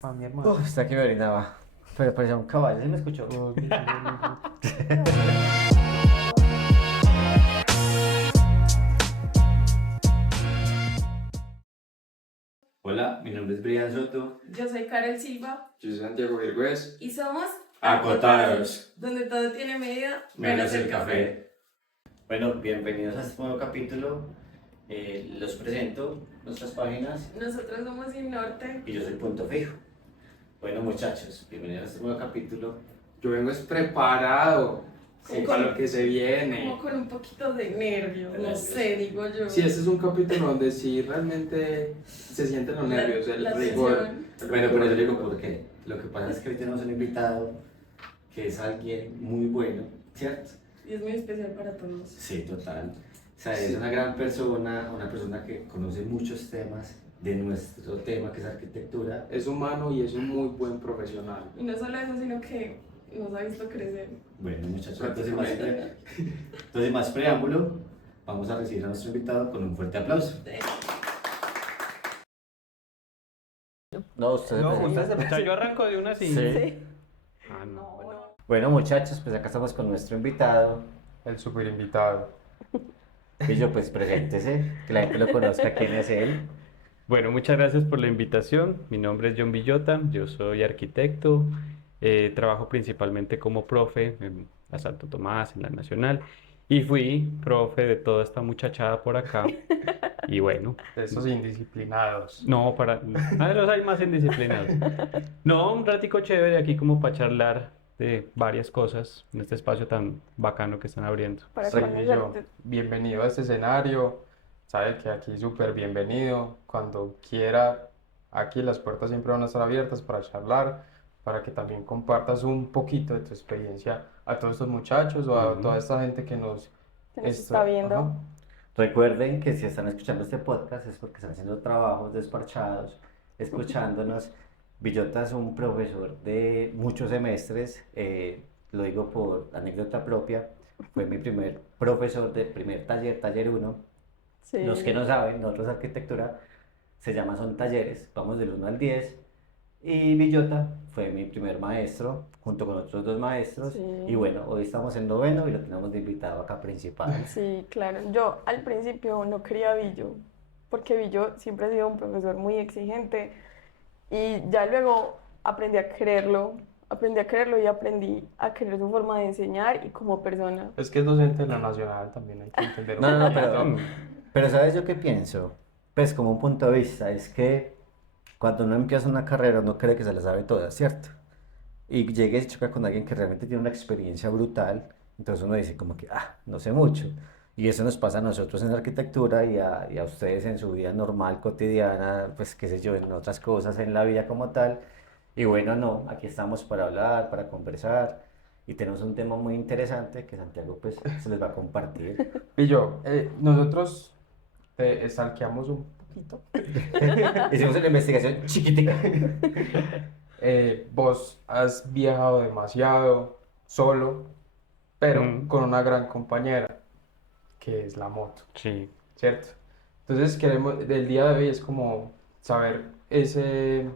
A mi hermano. Está que me orinaba. Pero parecía un caballo, ¿sí me escuchó? Hola, mi nombre es Brian Soto. Yo soy Karel Silva Yo soy Santiago Virgüez. y somos Acotados, donde todo tiene medida menos el café. Bueno, bienvenidos a este nuevo capítulo. Los presento nuestras páginas Nosotros somos Sin Norte. y yo soy Punto Fijo. Bueno, muchachos, bienvenidos a este nuevo capítulo. Yo vengo preparado Sí. para lo que se viene. Como con un poquito de nervio, no sé, digo yo. Sí, este es un capítulo donde sí realmente se sienten los nervios, el la rigor. tensión. Bueno, pero yo digo porque lo que pasa es que hoy tenemos un invitado que es alguien muy bueno, ¿cierto? Y es muy especial para todos. Sí, total. O sea, es una gran persona, una persona que conoce muchos temas de nuestro tema que es arquitectura. Es humano y es un muy buen profesional. Y no solo eso, sino que nos ha visto crecer. Bueno, muchachos, entonces más preámbulo, vamos a recibir a nuestro invitado con un fuerte aplauso. No, ustedes. O sea, yo arranco de una así. Sí. Ah, no. Bueno, muchachos, pues acá estamos con nuestro invitado. El super invitado. Y yo, pues preséntese, que la gente lo conozca quién es él. Bueno, muchas gracias por la invitación. Mi nombre es John Villota, yo soy arquitecto, trabajo principalmente como profe en la Santo Tomás, en la Nacional, y fui profe de toda esta muchachada por acá. Y bueno, De esos indisciplinados. no, los hay más indisciplinados. No, un ratico chévere aquí como para charlar de varias cosas en este espacio tan bacano que están abriendo. Para Sí, conocerte. yo. Bienvenido a este escenario. Sabe que aquí súper bienvenido. Cuando quiera, aquí las puertas siempre van a estar abiertas para charlar, para que también compartas un poquito de tu experiencia a todos estos muchachos o a toda esta gente que nos Está viendo. Ajá. Recuerden que si están escuchando este podcast es porque están haciendo trabajos desparchados, escuchándonos. Villota es un profesor de muchos semestres, lo digo por anécdota propia, fue mi primer profesor de primer taller, taller 1. Sí. Los que no saben, nosotros arquitectura se llama son talleres, vamos del 1 al 10. Y Villota fue mi primer maestro, junto con otros dos maestros. Sí. Y bueno, hoy estamos en noveno y lo tenemos de invitado acá principal. Sí, claro. Yo al principio no quería a Villo, porque Villo siempre ha sido un profesor muy exigente y ya luego aprendí a quererlo y aprendí a querer su forma de enseñar y como persona. Es que es docente de la Nacional, también hay que entender un No, no, no, poquito. pero ¿sabes yo qué pienso? Pues como un punto de vista, es que cuando uno empieza una carrera uno cree que se la sabe toda, ¿cierto? Y llega y choca con alguien que realmente tiene una experiencia brutal, entonces uno dice como que, no sé mucho. Y eso nos pasa a nosotros en arquitectura y a ustedes en su vida normal, cotidiana, pues qué sé yo, en otras cosas en la vida como tal. Y bueno, no, aquí estamos para hablar, para conversar y tenemos un tema muy interesante que Santiago pues se les va a compartir. Y yo, nosotros te stalkeamos un poquito. Hicimos una investigación chiquitica. Vos has viajado demasiado solo, pero con una gran compañera, que es la moto, Sí. ¿cierto? Entonces del día de hoy es como saber ese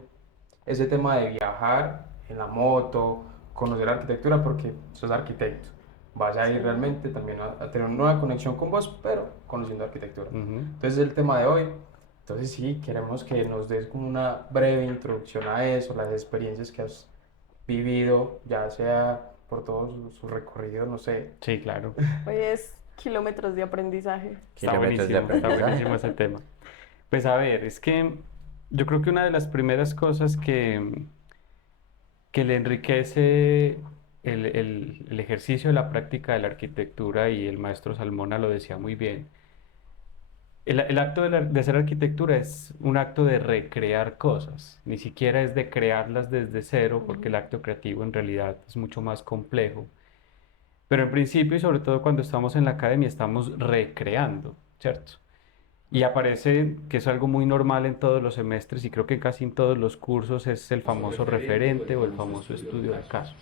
tema de viajar en la moto, conocer arquitectura, porque sos arquitecto. Vas a ir realmente también a tener una nueva conexión con vos, pero conociendo arquitectura. Ujú. Entonces el tema de hoy. Entonces sí, queremos que nos des como una breve introducción a eso, las experiencias que has vivido, ya sea por todo su recorrido, no sé. Sí, claro. Hoy es kilómetros de aprendizaje. Está Kilómetros de buenísimo, está aprendizaje. buenísimo ese tema. Pues a ver, es que yo creo que una de las primeras cosas que le enriquece el ejercicio de la práctica de la arquitectura, y el maestro Salmona lo decía muy bien, el acto de hacer arquitectura es un acto de recrear cosas, ni siquiera es de crearlas desde cero, porque el acto creativo en realidad es mucho más complejo. Pero en principio y sobre todo cuando estamos en la academia estamos recreando, ¿cierto? Y aparece que es algo muy normal en todos los semestres y creo que casi en todos los cursos es el famoso referente o el famoso estudio de caso.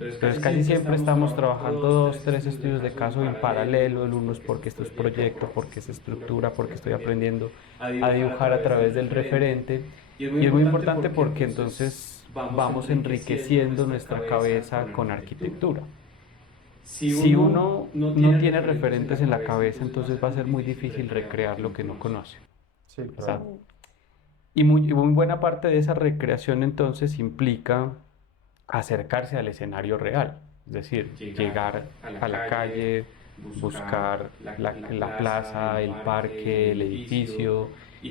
Entonces casi siempre estamos trabajando dos, tres estudios de caso en paralelo, el uno es porque esto es proyecto, porque es estructura, porque estoy aprendiendo a dibujar a través del referente. Y es muy importante porque entonces vamos enriqueciendo nuestra cabeza con arquitectura. Si uno no tiene referentes en la cabeza, entonces va a ser muy difícil recrear lo que no conoce. Sí, ¿Está? claro. Y muy buena parte de esa recreación entonces implica acercarse al escenario real, es decir, llegar a la calle, buscar la plaza, el parque, el edificio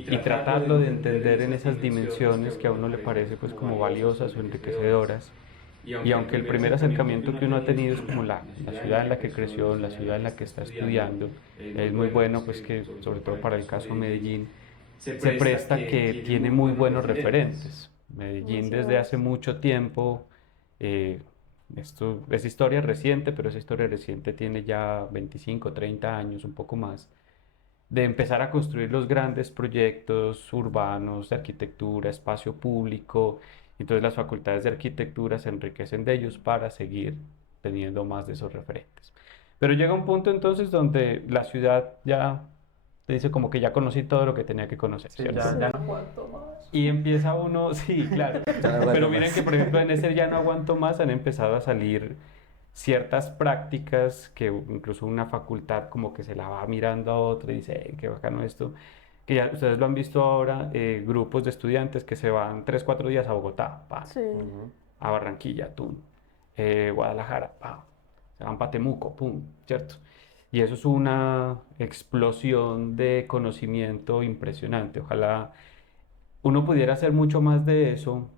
y tratarlo de entender en esas dimensiones que a uno le parece pues como valiosas o enriquecedoras. Y aunque el primer acercamiento que uno ha tenido es como la ciudad en la que creció, la ciudad en la que está estudiando, es muy bueno pues que sobre todo para el caso Medellín se presta que tiene muy buenos referentes. Medellín desde Demasiados. hace mucho tiempo, eh, esto es historia reciente, pero esa historia reciente tiene ya 25, 30 años, un poco más, de empezar a construir los grandes proyectos urbanos de arquitectura, espacio público. Entonces las facultades de arquitectura se enriquecen de ellos para seguir teniendo más de esos referentes. Pero llega un punto entonces donde la ciudad ya te dice como que ya conocí todo lo que tenía que conocer, Sí, ¿cierto? ya no aguanto más. Y empieza uno, sí, claro. Ya no aguanto Pero miren más. que, por ejemplo, en ese ya no aguanto más han empezado a salir ciertas prácticas que incluso una facultad como que se la va mirando a otra y dice, qué bacano esto. Que ya ustedes lo han visto ahora, grupos de estudiantes que se van 3, 4 días a Bogotá, pa, Sí. Ujú. a Barranquilla, tum, Guadalajara, pa, se van para Temuco, pum, ¿cierto? Y eso es una explosión de conocimiento impresionante. Ojalá uno pudiera hacer mucho más de eso.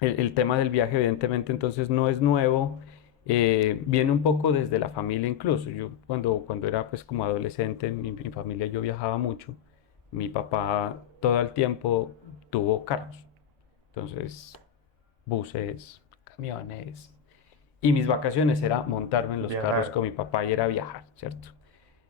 El tema del viaje, evidentemente, entonces no es nuevo. Viene un poco desde la familia incluso. Yo cuando era pues como adolescente, en mi familia yo viajaba mucho. Mi papá todo el tiempo tuvo carros. Entonces, buses, camiones. Y mis vacaciones era montarme en los carros Viajar. con mi papá y era viajar, ¿cierto?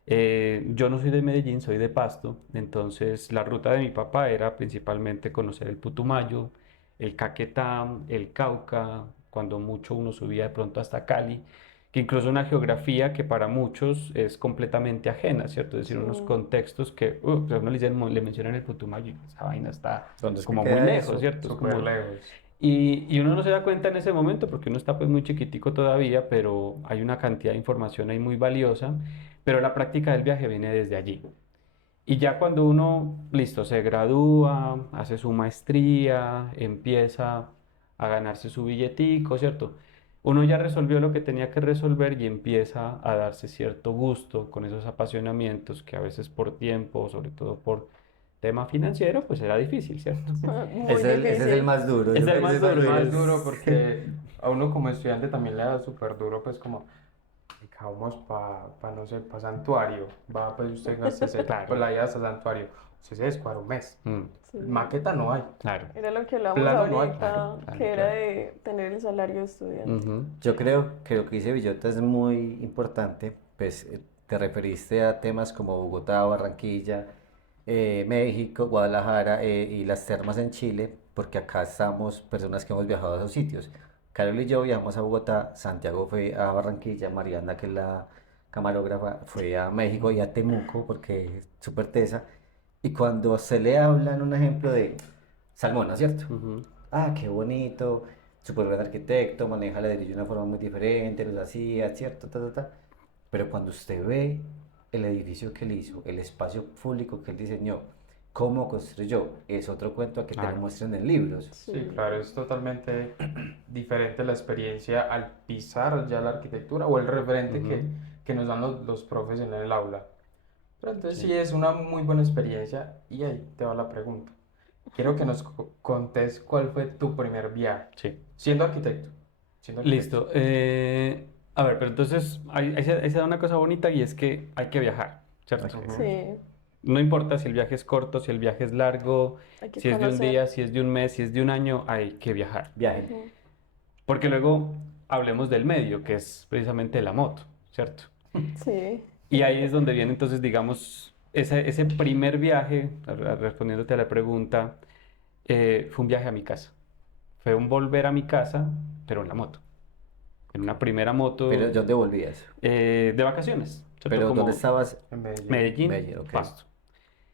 Yo no soy de Medellín, soy de Pasto, entonces la ruta de mi papá era principalmente conocer el Putumayo, el Caquetá, el Cauca, cuando mucho uno subía de pronto hasta Cali, que incluso una geografía que para muchos es completamente ajena, ¿cierto? Es decir, unos Sí. contextos que, pues uno le mencionan el Putumayo y esa vaina está ¿Dónde es que como muy queda lejos, eso? ¿cierto? Es Súper como, lejos. y uno no se da cuenta en ese momento porque uno está pues muy chiquitico todavía, pero hay una cantidad de información ahí muy valiosa, pero la práctica del viaje viene desde allí. Y ya cuando uno, listo, se gradúa, hace su maestría, empieza a ganarse su billetico, ¿cierto? Uno ya resolvió lo que tenía que resolver y empieza a darse cierto gusto con esos apasionamientos que a veces por tiempo, sobre todo por tema financiero, pues era difícil, ¿cierto? Muy Ese es el difícil. más duro. Es yo el creo que más ese duro, Más es- duro porque a uno como estudiante también le da súper duro, pues como, "Marica, vamos para, no sé, para Santuario, va, pues usted gasta Claro. pues la ida hasta Santuario, usted se descuadra un mes, Mm, Sí. maqueta no hay, claro. Era lo que hablábamos Plano no hay, ahorita, claro, claro, que era claro. de tener el salario de estudiante. Ujú. Yo creo que lo que dice Villota es muy importante, pues te referiste a temas como Bogotá, Barranquilla, México, Guadalajara y las termas en Chile, porque acá estamos personas que hemos viajado a esos sitios. Carol y yo viajamos a Bogotá, Santiago fue a Barranquilla, Mariana, que es la camarógrafa, fue a México y a Temuco, porque es súper tesa. Y cuando se le habla en un ejemplo de Salmona, ¿cierto? Ujú. Ah, qué bonito, súper buen arquitecto, maneja la ladrillo de una forma muy diferente, los hacía, ¿cierto? Ta, ta, ta. Pero cuando usted ve el edificio que él hizo, el espacio público que él diseñó, cómo construyó, es otro cuento a que te lo Claro. muestren en libros. sí, claro, es totalmente diferente la experiencia al pisar ya la arquitectura o el referente que nos dan los profes en el aula, pero entonces sí es una muy buena experiencia y ahí te va la pregunta. Quiero que nos contes cuál fue tu primer viaje, Sí. siendo arquitecto. Siendo arquitecto. Listo. A ver, pero entonces ahí se da una cosa bonita y es que hay que viajar, ¿cierto? Ok. Sí, No importa si el viaje es corto, si el viaje es largo, hay que si es de un conocer. día, si es de un mes, si es de un año, hay que viajar. Viaje. Ujú. Porque luego hablemos del medio, que es precisamente la moto, ¿cierto? Sí, Y ahí es donde viene entonces, digamos, ese primer viaje, respondiéndote a la pregunta, fue un viaje a mi casa. Fue un volver a mi casa, pero en la moto. En una primera moto Pero ¿de dónde volvías? de vacaciones, ¿cierto? Pero Como ¿dónde estabas? En Medellín. Medellín, Medellín, ok. Pasto.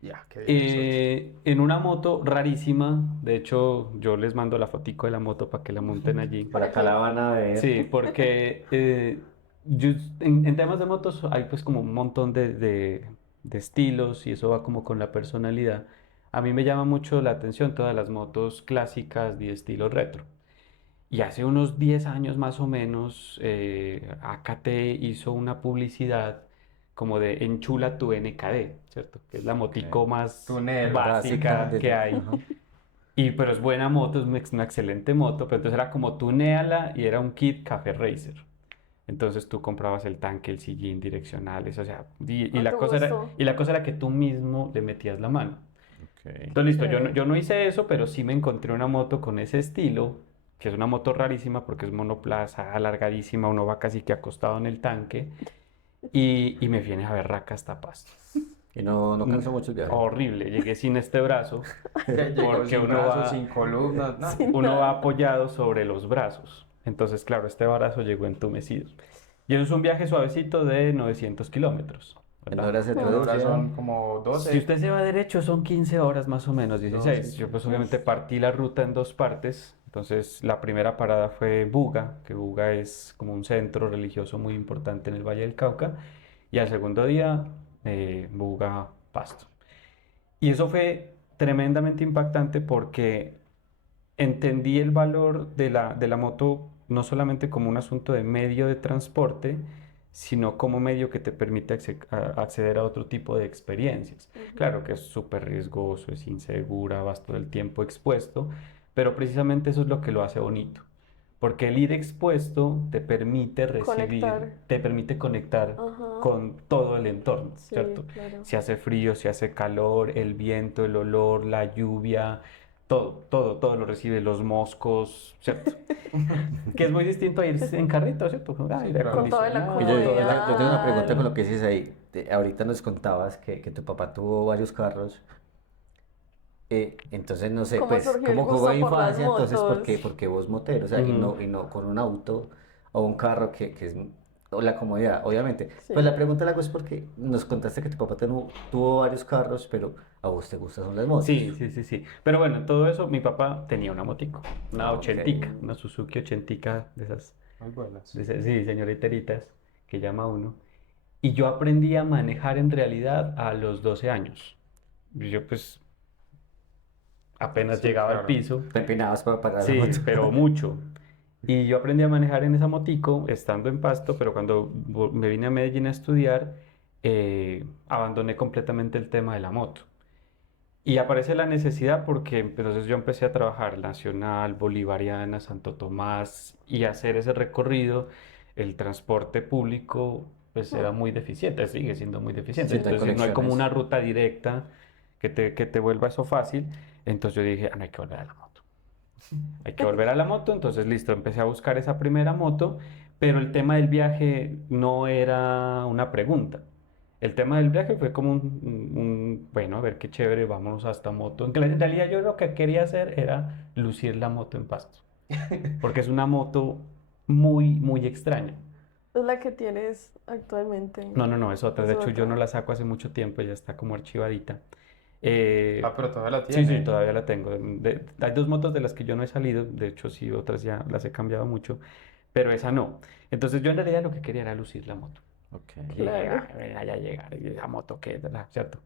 Ya, qué bien, socio. En una moto rarísima, de hecho yo les mando la fotico de la moto para que la monten allí. Por ¿Para acá la qué? van a ver. Sí, porque en temas de motos hay pues como un montón de estilos y eso va como con la personalidad. A mí me llama mucho la atención todas las motos clásicas de estilo retro. Y hace unos 10 años más o menos, AKT hizo una publicidad como de enchula tu NKD, ¿cierto? Que es la motico Ok. más Tunela. Básica, básica que hay. ajá. Y pero es buena moto, es una excelente moto, pero entonces era como tuneala y era un kit Café Racer. Entonces tú comprabas el tanque, el sillín, direccionales, o sea, y A la tu cosa era, gusto. y la cosa era que tú mismo le metías la mano. Ok. Entonces, listo, Chévere. yo no hice eso, pero sí me encontré una moto con ese estilo, que es una moto rarísima porque es monoplaza, alargadísima, uno va casi que acostado en el tanque, y me viene a ver raca hasta Pasto. Y no Mm, cansó mucho el viaje. Horrible, llegué sin este brazo, Llegó porque sin brazos, sin columnas, ¿no? Sin uno va nada. apoyado sobre los brazos. Entonces, claro, este brazo llegó entumecido. Y eso es un viaje suavecito de 900 kilómetros, En ¿verdad? horas se En horas traducía. son como Si 12. usted se va derecho son 15 horas más o menos, 12, 16. Yo pues 15. obviamente partí la ruta en dos partes. Entonces la primera parada fue Buga, que Buga es como un centro religioso muy importante en el Valle del Cauca. Y al segundo día, Buga, Pasto. Y eso fue tremendamente impactante porque entendí el valor de la moto no solamente como un asunto de medio de transporte, sino como medio que te permite acceder a otro tipo de experiencias. Ujú. Claro que es súper riesgoso, es insegura, vas todo el tiempo expuesto, pero precisamente eso es lo que lo hace bonito. Porque el ir expuesto te permite recibir, Conectar. te permite conectar Ajá. con todo el entorno, Sí, ¿cierto? claro. Si hace frío, si hace calor, el viento, el olor, la lluvia, todo lo recibe, los moscos, ¿cierto? Que es muy distinto a ir en carrito, ¿cierto? Sí, Aire claro. Con toda la Y acondicionado, todo el... yo tengo una pregunta con comodidad. lo que dices ahí. Ahorita nos contabas que tu papá tuvo varios carros. Entonces, no sé, ¿Cómo pues, surgió el ¿cómo jugó gusto de por las infancia? Entonces, motos? por qué vos motero? O sea, Ujú. y no con un auto o un carro que es o la comodidad, obviamente. Pues la Sí. pregunta la hago es porque nos contaste que tu papá tuvo varios carros, pero a vos te gustan son las motos. Sí, sí, sí, sí. Pero bueno, en todo eso, mi papá tenía una motico, una Ah, ok. ochentica, una Suzuki ochentica Muy buenas. de esas, sí, señoriteritas, que llama uno. Y yo aprendí a manejar en realidad a los 12 años. Yo pues apenas Sí, llegaba al claro. piso. Te empinabas para parar la moto. Sí, pero mucho. Y yo aprendí a manejar en esa motico estando en Pasto, pero cuando me vine a Medellín a estudiar, abandoné completamente el tema de la moto. Y aparece la necesidad porque pues, entonces yo empecé a trabajar Nacional, Bolivariana, Santo Tomás y hacer ese recorrido, el transporte público pues era Mm. muy deficiente, sigue siendo muy deficiente. Sí, no hay Entonces no hay como una conexiones. ruta directa que te vuelva eso fácil. Entonces yo dije, "Ah, no hay que volver a la moto. Hay que volver a la moto, entonces listo, empecé a buscar esa primera moto, pero el tema del viaje no era una pregunta. El tema del viaje fue como bueno, a ver qué chévere, vámonos hasta moto. En realidad yo lo que quería hacer era lucir la moto en Pasto, porque es una moto muy, muy extraña. Es la que tienes actualmente. No, no, no, es otra. Es De hecho, yo no otra. la saco hace mucho tiempo, ya está como archivadita. Ah, pero todavía la Sí, sí, tiene. todavía la tengo. Hay dos motos de las que yo no he salido, de hecho sí, otras ya las he cambiado mucho, pero esa no. Entonces yo en realidad lo que quería era lucir la moto. Ok. Y dije, Claro. "Venga, ya llegar, y esa moto qué, ¿cierto?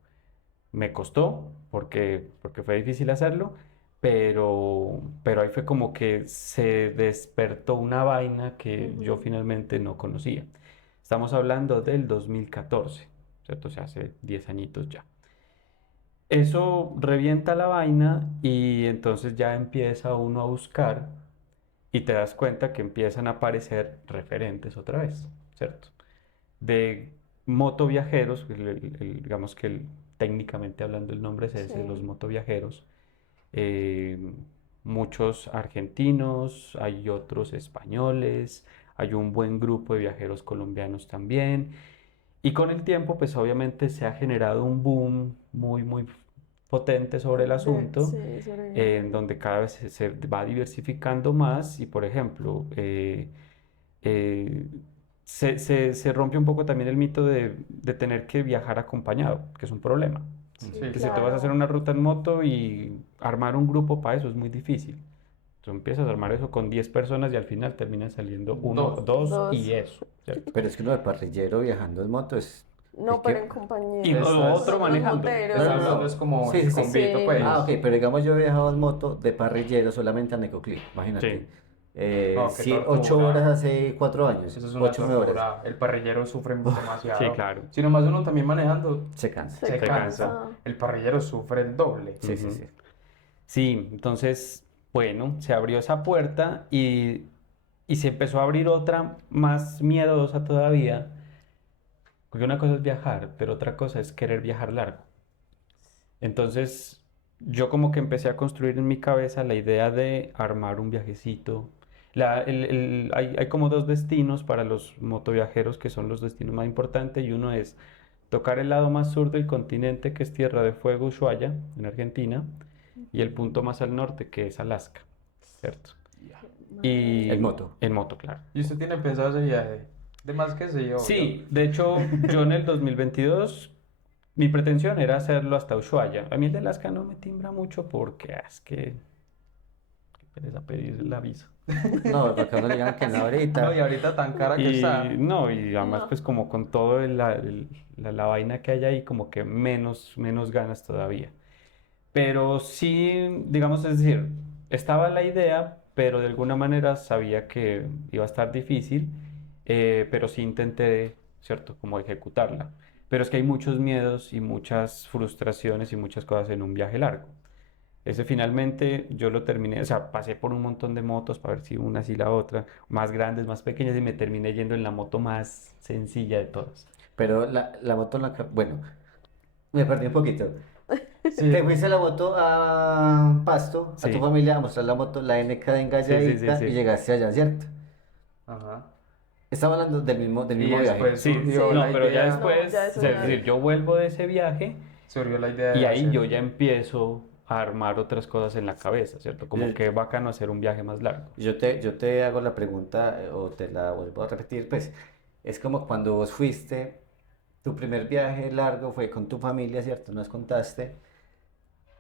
Me costó porque fue difícil hacerlo, pero ahí fue como que se despertó una vaina que yo Ujú. finalmente no conocía. Estamos hablando del 2014, ¿cierto? O sea, hace 10 añitos ya. Eso revienta la vaina y entonces ya empieza uno a buscar y te das cuenta que empiezan a aparecer referentes otra vez, ¿cierto? De motoviajeros, digamos que técnicamente hablando el nombre es ese, los Sí. motoviajeros, eh, muchos argentinos, hay otros españoles, hay un buen grupo de viajeros colombianos también. Y con el tiempo, pues obviamente se ha generado un boom muy, muy potente sobre el asunto, Sí, sobre en viaje. donde cada vez se va diversificando más y, por ejemplo, eh, se rompe un poco también el mito de tener que viajar acompañado, que es un problema. Sí, Que si tú vas a hacer una ruta en moto y armar un grupo para eso es muy difícil. Tú empiezas a armar eso con 10 personas y al final terminan saliendo uno, Dos. dos y Dos. eso, ¿cierto? Pero es que uno de parrillero viajando en moto es No, pero en compañía. Y Estás- otro Nosotros manejando. moteros. Estás No, no, hablando no. es como Sí, el sí, sí. convito, Sí. pues. Ah, ok, pero digamos yo he viajado en moto de parrillero solamente a Necoclí, imagínate. Sí. No, qué 8 tortura. horas hace 4 años, Eso es una 8 o 9 horas. tortura. El parrillero sufre demasiado. Sí, claro. Si nomás uno también manejando Se cansa. se Se cansa. cansa. El parrillero sufre el doble. Sí, sí, Ujú. sí. Sí, entonces, bueno, se abrió esa puerta y se empezó a abrir otra más miedosa todavía, porque una cosa es viajar, pero otra cosa es querer viajar largo. Entonces, yo como que empecé a construir en mi cabeza la idea de armar un viajecito. Hay como dos destinos para los motoviajeros que son los destinos más importantes y uno es tocar el lado más sur del continente, que es Tierra de Fuego, Ushuaia, en Argentina, y el punto más al norte, que es Alaska, ¿cierto? Y En moto. en moto, claro. ¿Y usted tiene pensado ese viaje? De más que sí, obvio. Sí, de hecho, yo en el 2022, mi pretensión era hacerlo hasta Ushuaia. A mí el de Alaska no me timbra mucho porque es que qué pereza pedir la visa. No, para que no le digan que no No, y ahorita. ahorita tan cara que está. Y no, y además No. pues como con todo la vaina que hay ahí, como que menos ganas todavía. Pero sí, digamos, es decir, estaba la idea, pero de alguna manera sabía que iba a estar difícil, pero sí intenté, ¿cierto?, como ejecutarla. Pero es que hay muchos miedos y muchas frustraciones y muchas cosas en un viaje largo. Ese finalmente yo lo terminé, o sea, pasé por un montón de motos para ver si una si la otra, más grandes, más pequeñas, y me terminé yendo en la moto más sencilla de todas. Pero la moto, bueno, me perdí un poquito. Sí. Te fuiste a la moto a Pasto, a tu Sí. familia, a mostrar la moto, la NK de engalladita sí. y llegaste allá, ¿cierto? Ajá. Estamos hablando del Y mismo viaje. después Sí, surgió Sí. no, la pero ya idea. después, No, ya eso o sea, es ya- decir, yo vuelvo de ese viaje Surgió la idea y de ahí hacer. yo ya empiezo a armar otras cosas en la cabeza, ¿cierto? Como Yo- que bacano hacer un viaje más largo. Yo te hago la pregunta, o te la vuelvo a repetir, pues es como cuando vos fuiste, tu primer viaje largo fue con tu familia, ¿cierto? Nos contaste,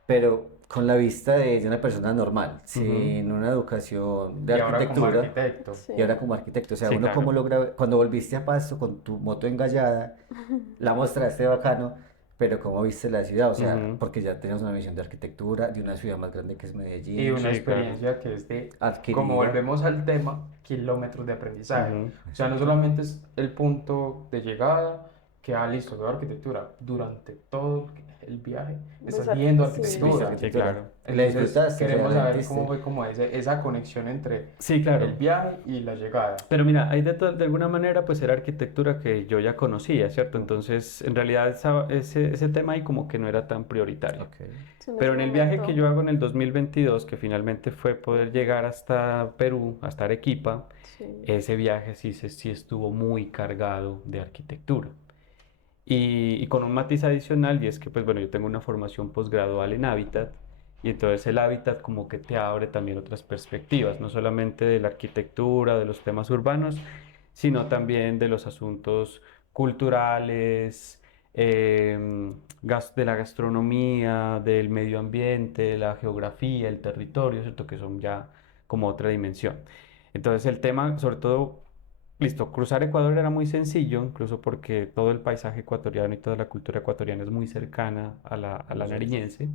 pero con la vista de una persona normal, sin una educación de Y ahora como arquitectura. arquitecto. Sí. Y ahora como arquitecto, o sea, Sí, uno claro. como logra, cuando volviste a Pasto con tu moto engallada, la mostraste bacano, pero cómo viste la ciudad, o sea, Ujú. porque ya tenías una visión de arquitectura, de una ciudad más grande que es Medellín, Y una Sí, claro. experiencia que es de, adquirida. como volvemos al tema, kilómetros de aprendizaje. Ujú. O sea, no solamente es el punto de llegada, que listo, veo arquitectura. Durante todo el viaje estás Ves viendo sí. Sí, arquitectura. viste Sí, claro. La Entonces, disfrutaste, queremos saber realmente, cómo fue como esa conexión entre Sí, claro. el viaje y la llegada. Pero mira, hay de alguna manera pues era arquitectura que yo ya conocía, ¿cierto? Entonces, en realidad ese tema ahí como que no era tan prioritario. Ok. Sí, Pero en ese el viaje que momento. yo hago en el 2022, que finalmente fue poder llegar hasta Perú, hasta Arequipa, Sí. ese viaje sí estuvo muy cargado de arquitectura. Y con un matiz adicional, y es que, pues bueno, yo tengo una formación posgradual en Hábitat, y entonces el Hábitat como que te abre también otras perspectivas, no solamente de la arquitectura, de los temas urbanos, sino también de los asuntos culturales, de la gastronomía, del medio ambiente, de la geografía, el territorio, ¿cierto? Que son ya como otra dimensión. Entonces el tema, sobre todo, listo, cruzar Ecuador era muy sencillo, incluso porque todo el paisaje ecuatoriano y toda la cultura ecuatoriana es muy cercana a la nariñense,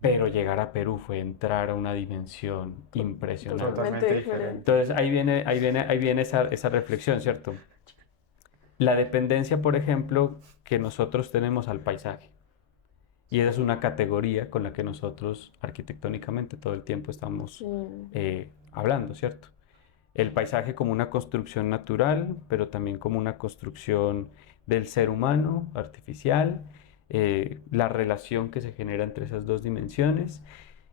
pero llegar a Perú fue entrar a una dimensión impresionante. Totalmente diferente. diferente. Entonces ahí viene esa reflexión, ¿cierto? La dependencia, por ejemplo, que nosotros tenemos al paisaje. Y esa es una categoría con la que nosotros arquitectónicamente todo el tiempo estamos Sí. hablando, ¿cierto? El paisaje como una construcción natural, pero también como una construcción del ser humano, artificial, la relación que se genera entre esas dos dimensiones.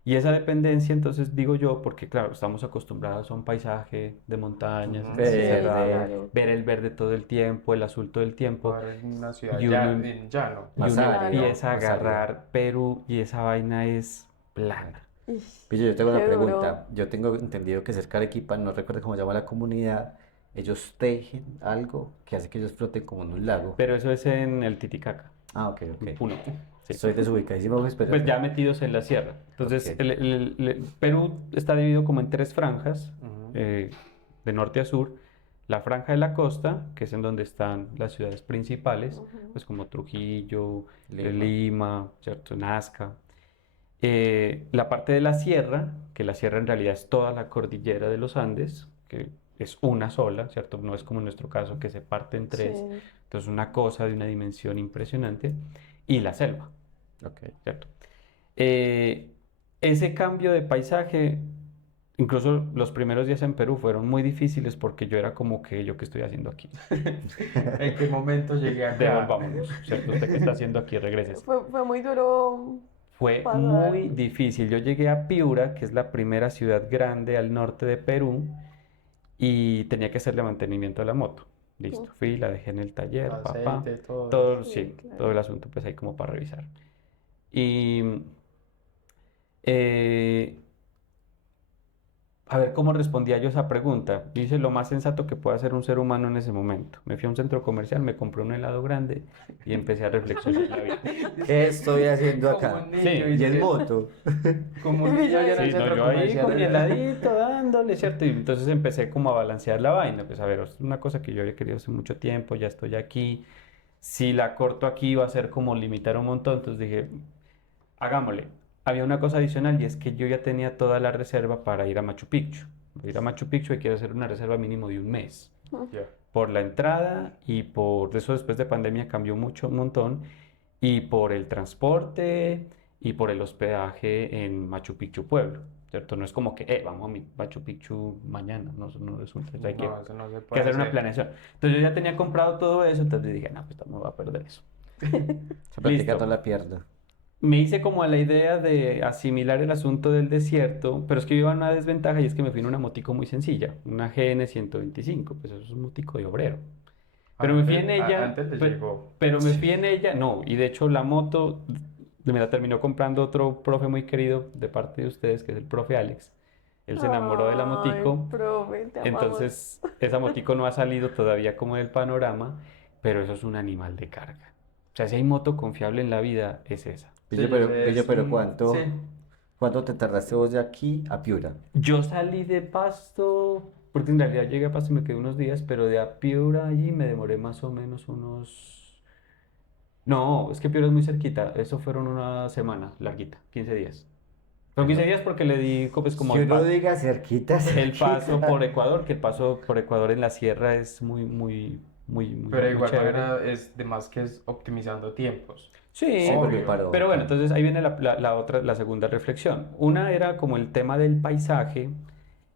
Y esa dependencia, entonces digo yo, porque claro, estamos acostumbrados a un paisaje de montañas, Ujú. etcétera, Verde. claro. ver el verde todo el tiempo, el azul todo el tiempo, Ahora en una ciudad y ya, uno, en llano. y Más uno árido, empieza a más árido. agarrar Perú y esa vaina es plana. Ish, Pillo, yo tengo una qué pregunta. duro. Yo tengo entendido que cerca de Arequipa, no recuerdo cómo se llama la comunidad, ellos tejen algo que hace que ellos floten como en un lago. Pero eso es en el Titicaca, Ah, ok, en ok. Puno. Sí. Estoy desubicadísimo, pues, pero... Pues ya metidos en la sierra. Entonces, Ok. Perú está dividido como en tres franjas, Ujú. de norte a sur. La franja de la costa, que es en donde están las ciudades principales, Ujú. pues como Trujillo, Lima. Lima, ¿cierto? Nazca. La parte de la sierra, que la sierra en realidad es toda la cordillera de los Andes, que es una sola, ¿cierto? No es como en nuestro caso que se parte en tres. Sí. Entonces, una cosa de una dimensión impresionante. Y la selva, Ok. ¿cierto? Eh, Ese cambio de paisaje, incluso los primeros días en Perú fueron muy difíciles porque yo era como que yo qué estoy haciendo aquí. ¿En qué momento llegué acá? Devolvámonos, ¿cierto? ¿Usted qué está haciendo aquí? Regreses. Fue muy duro Fue pasar. muy difícil. Yo llegué a Piura, que es la primera ciudad grande al norte de Perú, y tenía que hacerle mantenimiento a la moto. Listo, Uf, fui, la dejé en el taller, papá, Aceite, todo eso. todo, sí, sí, todo claro. el asunto, pues ahí como para revisar. Y eh, a ver cómo respondía yo a esa pregunta. Dice lo más sensato que puede hacer un ser humano en ese momento. Me fui a un centro comercial, me compré un helado grande y empecé a reflexionar la vida. ¿Qué estoy haciendo Como acá? un niño, Sí. Y en dice, moto. como un Y niño yo allá en ahí. el Sí, no, centro yo ahí con mi comercial. heladito dándole, ¿cierto? Y entonces empecé como a balancear la vaina. Pues a ver, es una cosa que yo había querido hace mucho tiempo, ya estoy aquí. Si la corto aquí va a ser como limitar un montón. Entonces dije, hagámosle. Había una cosa adicional y es que yo ya tenía toda la reserva para ir a Machu Picchu. Voy a ir a Machu Picchu y quiero hacer una reserva mínimo de un mes. Ya. Por la entrada y por eso después de pandemia cambió mucho, un montón. Y por el transporte y por el hospedaje en Machu Picchu Pueblo, ¿cierto? No es como que, vamos a Machu Picchu mañana, no, eso no resulta, hay No, eso no se que puede hacer una hacer. planeación. Entonces yo ya tenía comprado todo eso, entonces dije, no, pues no me voy a perder eso. Esa práctica no Listo. la pierdo. Me hice como a la idea de asimilar el asunto del desierto, pero es que yo iba a una desventaja y es que me fui en una motico muy sencilla, una GN 125, pues eso es un motico de obrero. Pero me fui en ella, Antes le llegó. pero me fui en ella, no, y de hecho la moto me la terminó comprando otro profe muy querido de parte de ustedes, que es el profe Alex. Él se enamoró de la Ay, motico, profe, te amamos. entonces esa motico no ha salido todavía como del panorama, pero eso es un animal de carga. O sea, si hay moto confiable en la vida, es esa. Sí, yo sé, Pillo, es pero sí. ¿cuánto te tardaste vos de aquí a Piura? Yo salí de Pasto, porque en realidad llegué a Pasto y me quedé unos días, pero de a Piura allí me demoré más o menos unos... No, es que Piura es muy cerquita, eso fueron una semana larguita, 15 días. Son 15 días porque le di pues, como Que uno diga cerquita, el paso por cerquita. Ecuador, que el paso por Ecuador en la sierra es Pero de muy igual chévere. manera es de más que es optimizando tiempos. Sí, Sí, porque Obvio. paro. pero bueno, entonces ahí viene la otra, la segunda reflexión. Una era como el tema del paisaje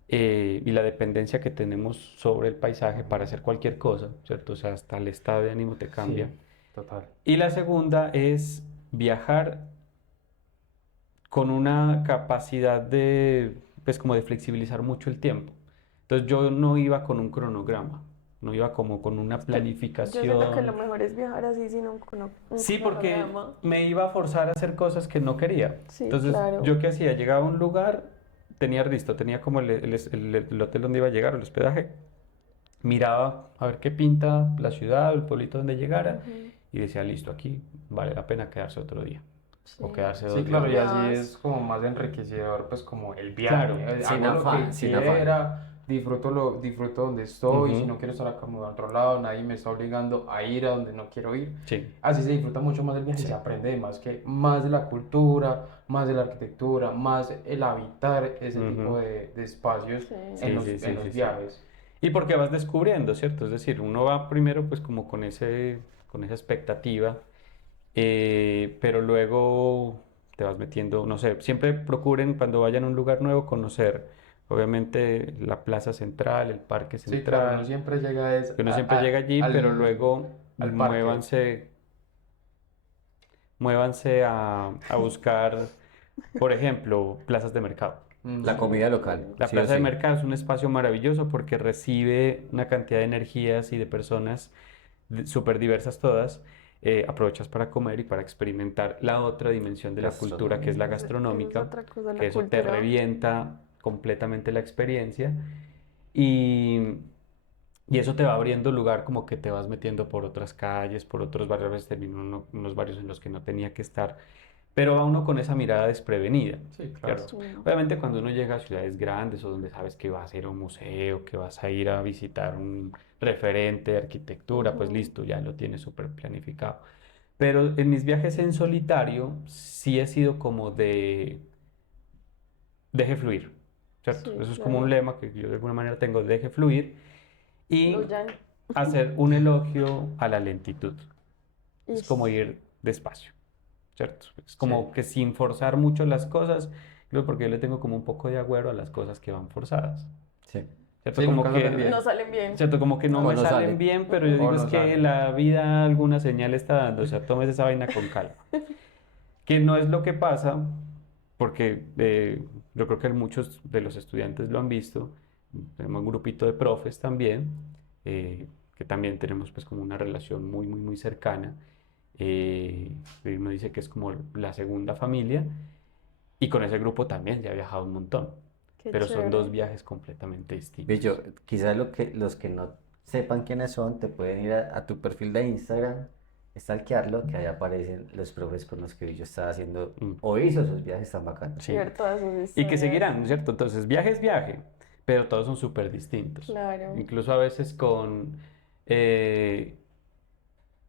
y la dependencia que tenemos sobre el paisaje para hacer cualquier cosa, ¿cierto? O sea, hasta el estado de ánimo te cambia. Sí, total. Y la segunda es viajar con una capacidad de, pues como de flexibilizar mucho el tiempo. Entonces yo no iba con un cronograma, no iba como con una Es que yo siento que lo planificación. mejor es viajar así sin un Sí, porque cronograma. me iba a forzar a hacer cosas que no quería. Sí, Entonces, claro. ¿yo qué hacía? Llegaba a un lugar, tenía listo, tenía como el hotel donde iba a llegar, el hospedaje, miraba a ver qué pinta la ciudad o el pueblito donde llegara Ujú. y decía, listo, aquí vale la pena quedarse otro día o Sí. quedarse Sí, 2 días claro, y más. así Más. es como más enriquecedor, pues como el Claro, viaje. sin Hago lo afán, que sin afán. quiera, disfruto donde estoy, si Ujú. no quiero estar acá me voy a otro lado, nadie me está obligando a ir a donde no quiero ir. Sí, Así se disfruta mucho más el viaje y sí. se aprende de más de la cultura, más de la arquitectura, más el habitar ese tipo Ujú. de espacios Sí. Sí, en sí, sí, en los sí, sí. viajes. Y porque vas descubriendo, ¿cierto? Es decir, uno va primero pues como con esa expectativa, pero luego te vas metiendo, no sé, siempre procuren cuando vayan a un lugar nuevo conocer, obviamente, la plaza central, el parque Sí, claro, uno central, siempre llega que uno siempre llega allí, pero luego al parque. muévanse a buscar, por ejemplo, plazas de mercado. La Ujú. comida local, La sí o plaza de sí. mercado es un espacio maravilloso porque recibe una cantidad de energías y de personas súper diversas todas. Aprovechas para comer y para experimentar la otra dimensión de la cultura, que es la Eso es gastronómica, otra cosa, que la eso te cultura. revienta completamente la experiencia. Y, Y eso te va abriendo lugar, como que te vas metiendo por otras calles, por otros barrios, a veces termino unos barrios en los que no tenía que estar, pero va uno con esa mirada desprevenida, Sí, claro. ¿cierto? Sí. Obviamente cuando uno llega a ciudades grandes o donde sabes que vas a ir a un museo, que vas a ir a visitar un referente de arquitectura, pues Ujú. listo, ya lo tienes súper planificado. Pero en mis viajes en solitario sí he sido como de deje fluir, ¿cierto? Sí, Eso es como un claro. lema que yo de alguna manera tengo, deje fluir y Fluyan. hacer un elogio a la lentitud. Es como Ish. ir despacio, ¿cierto? Es Sí. como que sin forzar mucho las cosas, creo porque yo le tengo como un poco de agüero a las cosas que van forzadas, Sí. ¿cierto? Sí, Como nunca salen que, bien. No salen bien. ¿cierto? Como que no No. O me no salen sale. bien, pero yo Mm-mm. O digo es no que salen. la vida alguna señal está dando, o sea, tomes esa vaina con calma. Que no es lo que pasa, porque yo creo que muchos de los estudiantes lo han visto, tenemos un grupito de profes también, que también tenemos pues como una relación muy, muy, muy cercana, uno dice que es como la segunda familia, y con ese grupo también ya he viajado un montón, Qué pero son dos chévere. viajes completamente Bello, distintos. quizás los que no sepan quiénes son, te pueden ir a tu perfil de Instagram, stalkearlo, que ahí aparecen los profes con los que yo estaba haciendo Mm, o hizo esos viajes tan bacanos. sí. Ver todas sus Y que historias. seguirán, ¿no es cierto? Entonces, viaje es viaje, pero todos son súper distintos. Claro. Incluso a veces con eh,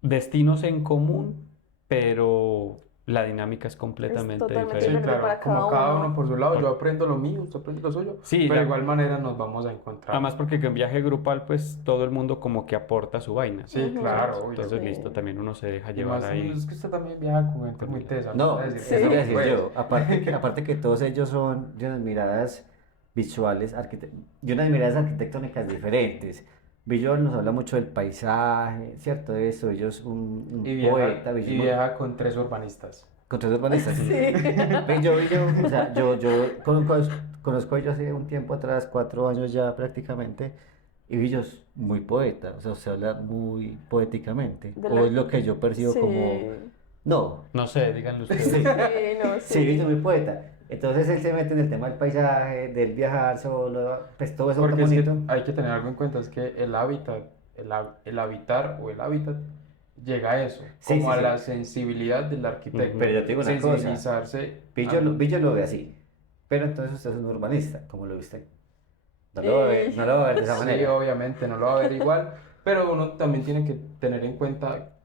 destinos en común, pero la dinámica es Es completamente totalmente Sí, diferente. diferente claro. para Como cada cada uno uno. por su lado, yo Por- aprendo lo mío, usted aprende lo suyo, Sí, pero de igual manera nos vamos a encontrar. además porque en viaje grupal, pues todo el mundo como que aporta su vaina, Sí, Ujú. ¿cierto? claro, obvio. Entonces, listo, Sí. también uno se deja Y llevar más, ahí es que usted también viaja con gente con muy el... tesa, me voy a No, decir eso le Sí. voy a decir pues. yo. Aparte que todos ellos son de unas miradas visuales, de unas miradas arquitectónicas diferentes. Billo nos habla mucho del paisaje, ¿cierto? De eso, ellos un poeta, Billo Y es muy viaja con 3 urbanistas. contra los urbanistas. Sí. Billo, o sea, yo conozco a ellos hace un tiempo atrás, 4 años ya prácticamente, y Billo es muy poeta, o sea, se habla muy poéticamente, De o la... es lo que yo percibo como, Sí. no, No sé, díganlo sí. ustedes. Sí, no, Sí, Villa es sí. muy poeta. Entonces él se mete en el tema del paisaje, del viajar solo, pues todo eso tan Porque es bonito. que hay que tener algo en cuenta, es que el hábitat, el habitar o el hábitat llega a eso, Sí, como sí, a la sí. sensibilidad del arquitecto, Pero yo te digo una cosa, sensibilizarse. Villa lo ve así. Pero entonces usted es un urbanista, como lo viste. No lo va a ver, Y... no lo va a ver de esa Sí, manera. obviamente, no lo va a ver igual, pero uno también tiene que tener en cuenta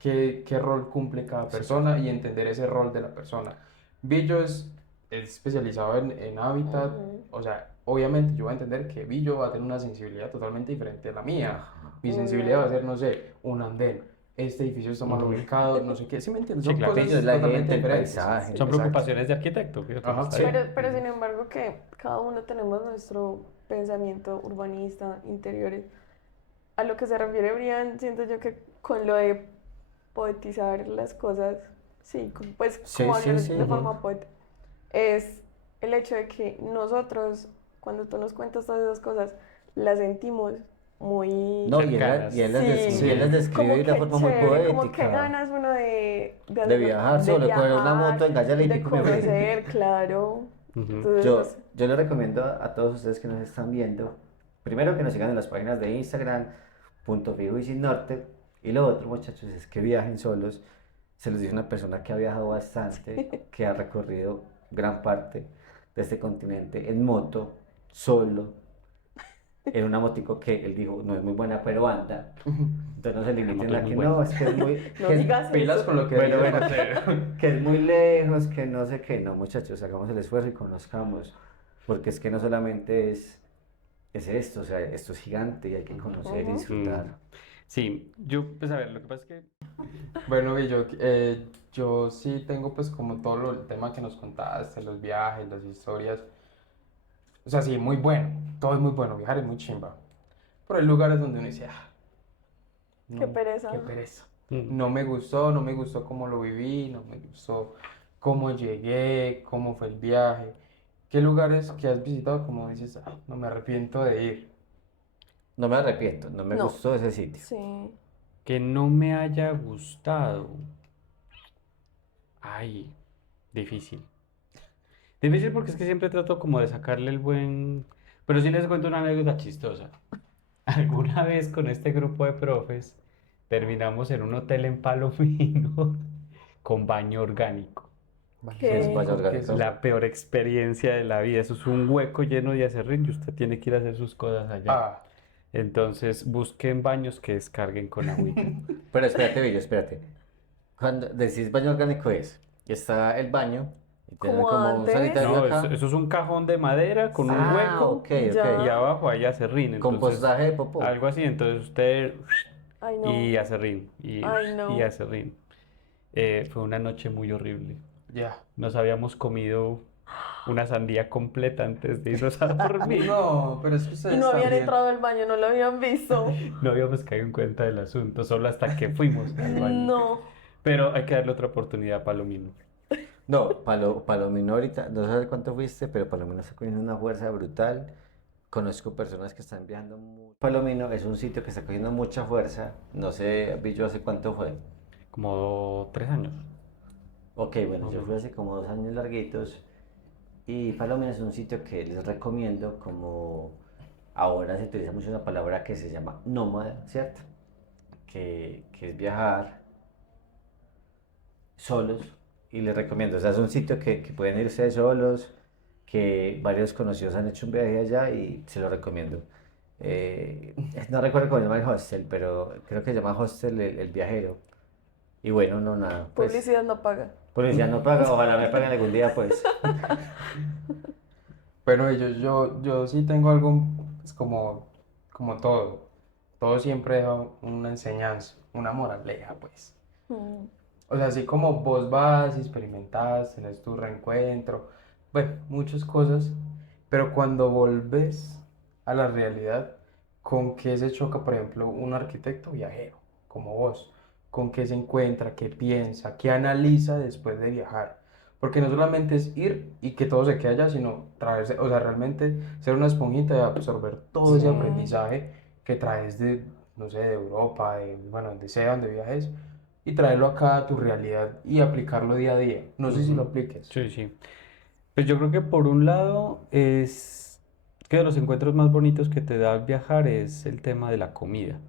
qué rol cumple cada Sí. persona y entender ese rol de la persona. Billo es especializado en hábitat, Ujú. o sea, obviamente yo voy a entender que Billo va a tener una sensibilidad totalmente diferente a la mía. Ajá. Mi sensibilidad va a Obvio. ser, no sé, un andén. Este edificio está mal Ujú. ubicado, no sé qué. ¿Sí me entiendes? Sí, Son claro. Villa es cosas la totalmente gente, el diferentes. paisaje. Son Sí. Exacto. preocupaciones de arquitecto, fíjate que Ajá, está sí. bien. Pero sin embargo que cada uno tenemos nuestro pensamiento urbanista, interiores. A lo que se refiere Brian, siento yo que con lo de poetizar las cosas, sí, pues Sí, como sí, hablar sí. de Ujú. forma poética, es el hecho de que nosotros, cuando tú nos cuentas todas esas cosas, las sentimos muy... No, Cercanas. y él las Sí, describe como de una que forma muy chévere, como que poética. ganas uno de De hacerlo, viajar de solo, coger una moto, viajar, engallarle y de pico me fui. conocer, claro. Ujú. Entonces, no sé. Yo les recomiendo a todos ustedes que nos están viendo, primero que nos sigan en las páginas de Instagram, Punto Fijo y Sin Norte, y lo otro, muchachos, es que viajen solos. Se los dice una persona que ha viajado bastante, que ha recorrido gran parte de este continente en moto, solo, en una motico que él dijo no es muy buena, pero anda. Entonces no se La limiten moto es a muy que buena. no, es que es muy, No que es- digas Pilas eso. con lo que bueno, dices, bueno, parcero. que es muy lejos, que no sé qué. No, muchachos, hagamos el esfuerzo y conozcamos. Porque es que no solamente es esto, o sea, esto es gigante y hay que conocer y Ujú. disfrutar. Sí, yo, pues a ver, lo que pasa es que... Bueno, y yo sí tengo pues como todo el tema que nos contaste, los viajes, las historias. O sea, sí, muy bueno, todo es muy bueno, viajar es muy chimba. Pero hay lugares donde uno dice, Qué no, pereza. qué pereza. Mm. No me gustó cómo lo viví, no me gustó cómo llegué, cómo fue el viaje. ¿Qué lugares que has visitado como dices, no me arrepiento de ir? No me arrepiento, no me No, gustó ese sitio. sí. Que no me haya gustado. Ay, difícil. Difícil porque es que siempre trato como de sacarle el buen... Pero sí les cuento una anécdota chistosa. alguna vez con este grupo de profes terminamos en un hotel en Palomino con baño orgánico. ¿Qué es baño ¿Qué? ¿Qué es orgánico? eso? La peor experiencia de la vida. Eso es un hueco lleno de acerrín y usted tiene que ir a hacer sus cosas allá. Ah, Entonces busquen baños que descarguen con agüita. Pero espérate, Bello, espérate. Cuando decís baño orgánico es, está el baño y tiene Como como un antes. sanitario No, eso, acá. eso es un cajón de madera con un Ah, hueco ok, Y ok. y ya. abajo hay acerrín. Entonces, Compostaje de popó. algo así. Entonces usted Ay, y no. acerrín Ay, y no. acerrín. Fue una noche muy horrible. ya. Nos habíamos comido una sandía completa antes de irnos a dormir. No, pero es que Y ustedes no habían también. entrado al baño, no lo habían visto. No habíamos caído en cuenta del asunto, solo hasta que fuimos al baño. No. Pero hay que darle otra oportunidad a Palomino. No, Palomino ahorita, no sé cuánto fuiste, pero Palomino está cogiendo una fuerza brutal. Conozco personas que están viajando mucho. Palomino es un sitio que está cogiendo mucha fuerza. No sé, vi yo hace cuánto fue. Como 3 años. Ok, bueno, yo fui hace como 2 años larguitos. Y Palomino es un sitio que les recomiendo, como ahora se utiliza mucho una palabra que se llama nómada, ¿cierto? Que es viajar solos y les recomiendo, o sea, es un sitio que pueden irse solos, que varios conocidos han hecho un viaje allá y se lo recomiendo. No recuerdo cómo se llama el hostel, pero creo que se llama Hostel el Viajero. Y bueno, no nada, pues Publicidad no paga. policía no paga, ojalá me paguen algún día, pues. Pero yo sí tengo algo, es como todo. Todo siempre deja una enseñanza, una moraleja, pues. Mm. O sea, así como vos vas y experimentás, tenés tu reencuentro, bueno, muchas cosas, pero cuando volves a la realidad, ¿con qué se choca, por ejemplo, un arquitecto viajero como vos? ¿Con qué se encuentra, qué piensa, qué analiza después de viajar? Porque no solamente es ir y que todo se quede allá, sino traerse, o sea, realmente ser una esponjita y absorber todo ese Sí. aprendizaje que traes de, no sé, de Europa, de, bueno, donde sea, donde viajes y traerlo acá a tu realidad y aplicarlo día a día. No sé si lo Ujú. apliques. Sí, sí. Pues yo creo que por un lado es que de los encuentros más bonitos que te da viajar es el tema de la comida,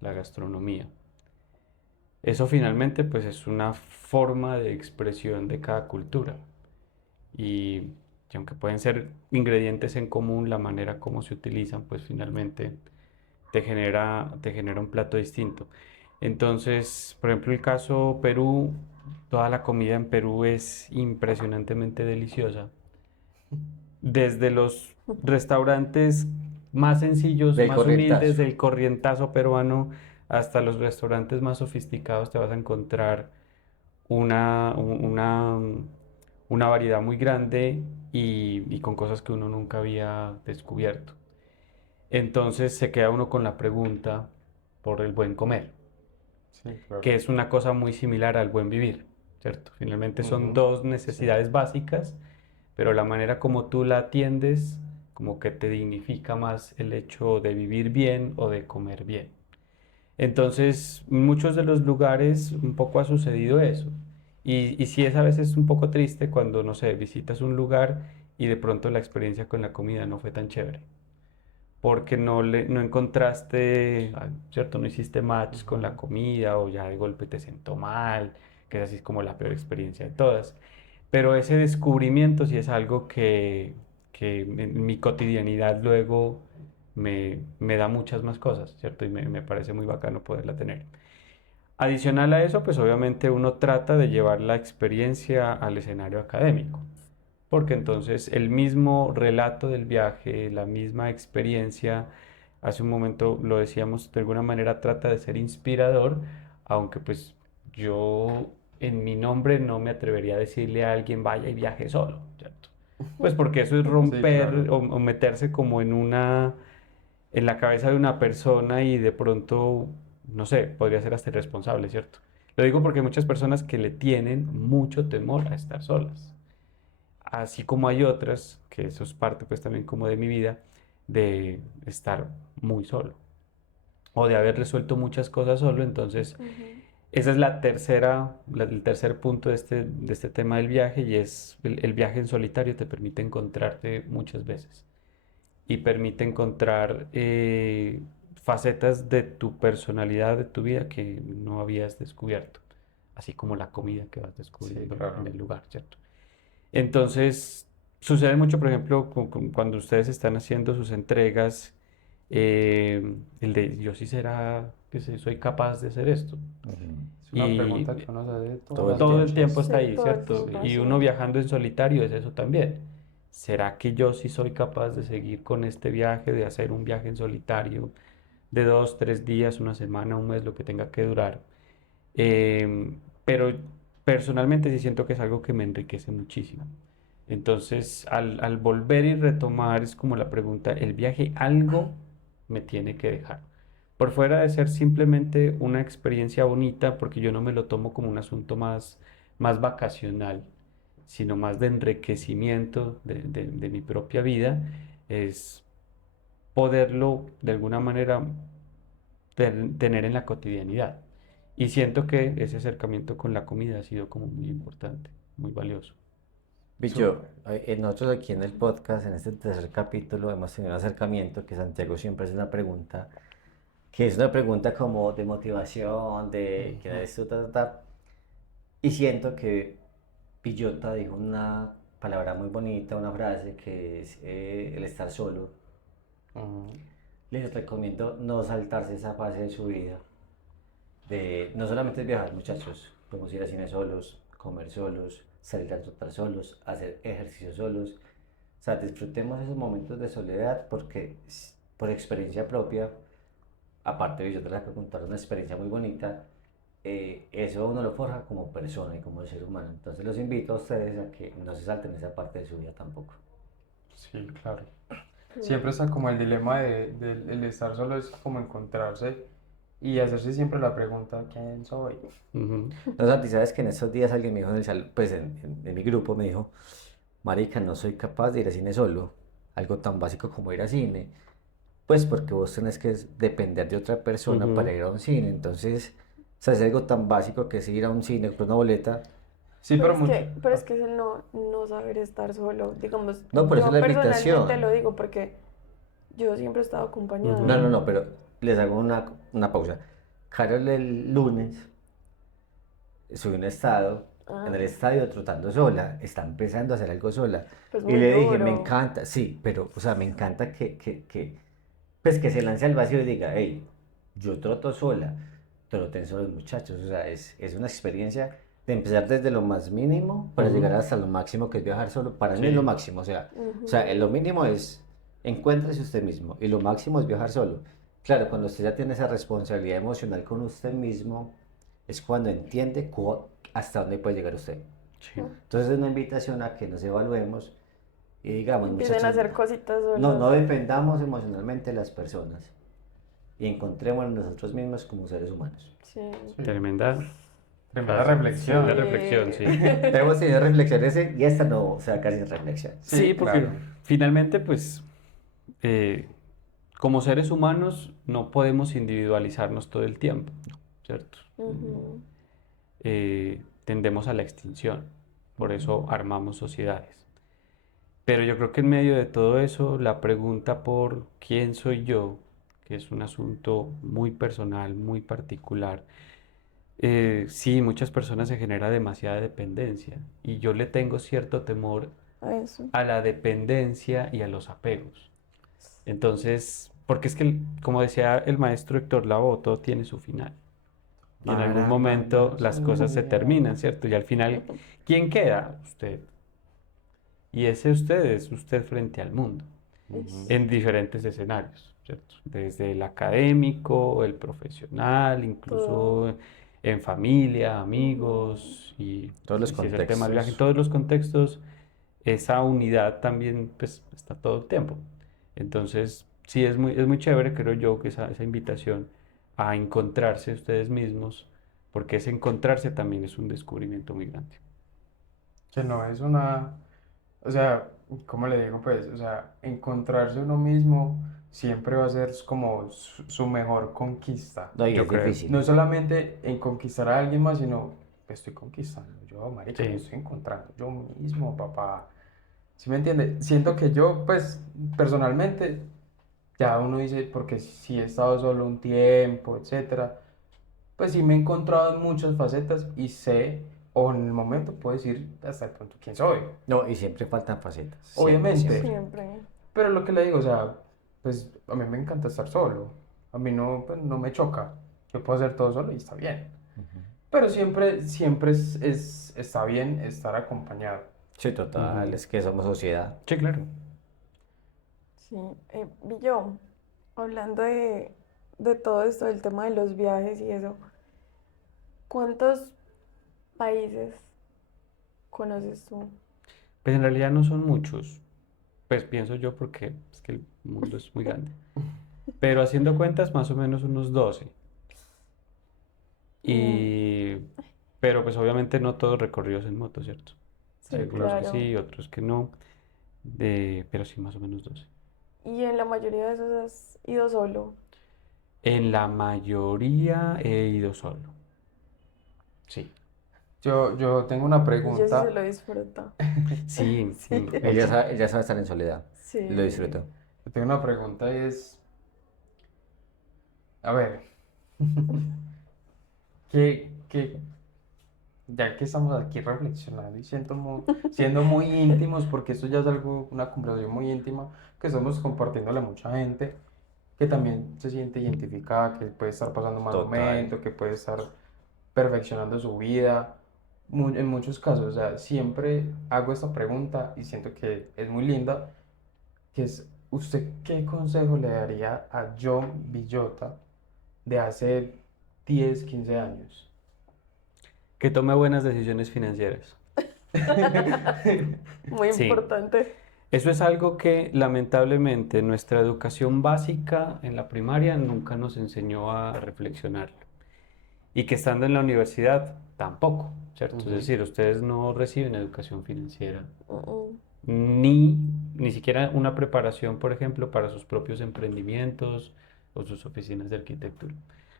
la gastronomía. Eso finalmente pues es una forma de expresión de cada cultura y, y aunque pueden ser ingredientes en común, la manera como se utilizan pues finalmente te genera un plato distinto. Entonces, por ejemplo, el caso Perú, toda la comida en Perú es impresionantemente deliciosa. Desde los restaurantes más sencillos, Del más humildes, corrientazo. del corrientazo peruano, hasta los restaurantes más sofisticados, te vas a encontrar una, un- una, una variedad muy grande y con cosas que uno nunca había descubierto. Entonces se queda uno con la pregunta por el buen comer, Sí, claro. que es una cosa muy similar al buen vivir, ¿cierto? Finalmente son Ujú, dos sí. necesidades básicas, pero la manera como tú la atiendes como que te dignifica más el hecho de vivir bien o de comer bien. Entonces, en muchos de los lugares un poco ha sucedido eso. Y sí es a veces un poco triste cuando, no sé, visitas un lugar y de pronto la experiencia con la comida no fue tan chévere porque no encontraste, ¿cierto? No hiciste match con la Ujú. comida o ya de golpe te sentó mal, que es así como la peor experiencia de todas. Pero ese descubrimiento sí es algo que en mi cotidianidad luego me da muchas más cosas, ¿cierto? Y me parece muy bacano poderla tener. Adicional a eso, pues obviamente uno trata de llevar la experiencia al escenario académico porque entonces el mismo relato del viaje, la misma experiencia, hace un momento lo decíamos, de alguna manera trata de ser inspirador, aunque pues yo en mi nombre no me atrevería a decirle a alguien vaya y viaje solo, ¿cierto? Pues porque eso es Sí, romper claro. o meterse como en la cabeza de una persona y de pronto, no sé, podría ser hasta irresponsable, ¿cierto? Lo digo porque hay muchas personas que le tienen mucho temor a estar solas. Así como hay otras, que eso es parte pues también como de mi vida, de estar muy solo o de haber resuelto muchas cosas solo. Entonces, Ujú. esa es el tercer punto de este tema del viaje y es el viaje en solitario te permite encontrarte muchas veces y permite encontrar facetas de tu personalidad, de tu vida que no habías descubierto, así como la comida que vas Sí, descubriendo claro. en el lugar, ¿cierto? Entonces, sucede mucho, por ejemplo, cuando ustedes están haciendo sus entregas, el de yo sí será que soy capaz de hacer esto. Ujú. Es una Y pregunta que uno se hace todas Todo el las todo el tiempo. tiempo noches. está Sí, ahí, todo el ¿cierto? tiempo, Y sí. uno viajando en solitario es eso también. ¿Será que yo sí soy capaz de seguir con este viaje, de hacer un viaje en solitario de 2, 3 días, una semana, un mes, lo que tenga que durar? Pero personalmente sí siento que es algo que me enriquece muchísimo. Entonces, al volver y retomar, es como la pregunta, ¿el viaje algo me tiene que dejar? Por fuera de ser simplemente una experiencia bonita, porque yo no me lo tomo como un asunto más vacacional, sino más de enriquecimiento de mi propia vida, es poderlo de alguna manera tener en la cotidianidad. Y siento que ese acercamiento con la comida ha sido como muy importante, muy valioso. Yo, nosotros aquí en el podcast, en este tercer capítulo, hemos tenido un acercamiento que Santiago siempre hace una pregunta, que es una pregunta como de motivación, de quién Ujú. eres tú, ta, ta, ta. Y siento que Pillota dijo una palabra muy bonita, una frase que es el estar solo. Ujú. Les recomiendo no saltarse esa fase de su vida. No solamente es viajar, muchachos, podemos ir a cine solos, comer solos, salir a trotar solos, hacer ejercicio solos. O sea, disfrutemos esos momentos de soledad porque por experiencia propia, aparte de yo te la voy a contar una experiencia muy bonita, eso uno lo forja como persona y como ser humano. Entonces los invito a ustedes a que no se salten esa parte de su vida tampoco. Sí, claro. Mm. Siempre está como el dilema de el estar solo es como encontrarse y hacerse siempre la pregunta, ¿quién soy? Ujú. No, Santi, sabes que en estos días alguien me dijo en el salón, pues en mi grupo me dijo, marica, no soy capaz de ir a cine solo, algo tan básico como ir a cine, pues porque vos tenés que depender de otra persona para Ujú. ir a un cine, entonces, o sea, es algo tan básico que es ir a un cine con una boleta, Sí, Pero pero es mucho. que, pero es que es el no saber estar solo. Digamos, no, por eso es yo la personalmente invitación. lo digo porque yo siempre he estado No, acompañada. no, Ujú. no, pero les hago una pausa. Carol el lunes subió un estado en el Ah, estadio trotando sola, está empezando a hacer algo sola. pues Y muy le dije, me duro. encanta, sí, pero, o sea, me encanta pues que se lance al vacío y diga, hey, yo troto sola, troten solos muchachos, o sea, es una experiencia de empezar desde lo más mínimo para llegar Ujú. hasta lo máximo que es viajar solo. Para mí es lo Sí, máximo, o sea, lo Ujú. mínimo es encuéntrese usted mismo y lo máximo es viajar solo. Claro, cuando usted ya tiene esa responsabilidad emocional con usted mismo, es cuando entiende hasta dónde puede llegar usted. sí. Entonces es una invitación a que nos evaluemos y digamos, Empiecen a muchachos, hacer cositas no solos. dependamos emocionalmente de las personas y encontrémonos nosotros mismos como seres humanos. Sí. Sí, Tremenda tremenda frase, Sí. tremenda reflexión. reflexión, sí. Hemos tenido reflexiones y esta no se va a quedar sin reflexión. Sí, Sí, porque claro. finalmente, pues, eh, como seres humanos no podemos individualizarnos todo el tiempo, ¿cierto? Ujú. Tendemos a la extinción, por Ujú. eso armamos sociedades. Pero yo creo que en medio de todo eso, la pregunta por quién soy yo, que es un asunto muy personal, muy particular, sí, muchas personas se genera demasiada dependencia y yo le tengo cierto temor A eso. a la dependencia y a los apegos. Entonces, porque es que, como decía el maestro Héctor Lavoe, todo tiene su final. Y en algún Para cuando momento las cosas se sea. terminan, ¿cierto? Y al final, ¿quién queda? Usted. Y ese usted es usted frente al mundo, Ujú. en diferentes escenarios, ¿cierto? Desde el académico, el profesional, Todo. incluso en familia, Ujú. amigos, y Todos los si es el tema del viaje, en contextos. todos los contextos, esa unidad también pues, está todo el tiempo. Entonces, sí, es muy chévere, creo yo, que esa invitación a encontrarse ustedes mismos, porque ese encontrarse también es un descubrimiento muy grande. Que no es una, o sea, ¿cómo le digo? Pues, o sea, encontrarse uno mismo siempre va a ser como su mejor conquista. No, y Yo es creo. No difícil. solamente en conquistar a alguien más, sino me estoy conquistando yo, marica, me Sí. estoy encontrando yo mismo, papá. ¿Sí me entiende? Siento que yo, pues, personalmente, ya uno dice, porque si he estado solo un tiempo, etcétera, pues sí me he encontrado en muchas facetas y sé, o en el momento puedo decir hasta el punto quién soy. No, y siempre faltan facetas, siempre, Obviamente, siempre. Siempre. pero lo que le digo, o sea, pues a mí me encanta estar solo, a mí no, pues, no me choca, yo puedo hacer todo solo y está bien, pero siempre está bien estar acompañado. Sí, total, Ujú. es que somos sociedad. Sí, claro. Sí. Billo, hablando de todo esto, del tema de los viajes y eso, ¿cuántos países conoces tú? Pues en realidad no son muchos, pues pienso yo porque es que el mundo es muy grande. Pero haciendo cuentas, más o menos unos 12. Mm, Y, pero pues obviamente no todos recorridos en moto, ¿cierto? Hay sí, algunos que claro. sí, otros que no, pero sí, más o menos 12. Y en la mayoría de esos has ido solo. En la mayoría he ido solo, sí. Yo tengo una Billo sí se pregunta. lo disfruta. Sí, Sí. mucho. Ella sabe estar en soledad. Lo Sí. disfruto. Yo tengo una pregunta y es, a ver, ¿qué, ya que estamos aquí reflexionando y siendo muy íntimos, porque esto ya es algo, una conversación muy íntima, que estamos compartiéndole a mucha gente que también se siente identificada, que puede estar pasando un mal Total. momento, que puede estar perfeccionando su vida, en muchos casos, o sea, siempre hago esta pregunta y siento que es muy linda, que es, ¿usted qué consejo le daría a John Villota de hace 10 15 años? Que tome buenas decisiones financieras. Muy Sí, importante. eso es algo que lamentablemente nuestra educación básica en la primaria nunca nos enseñó a reflexionar. Y que estando en la universidad tampoco, ¿cierto? Es Ujú. decir, ustedes no reciben educación financiera, Mm, ni, ni siquiera una preparación, por ejemplo, para sus propios emprendimientos o sus oficinas de arquitectura.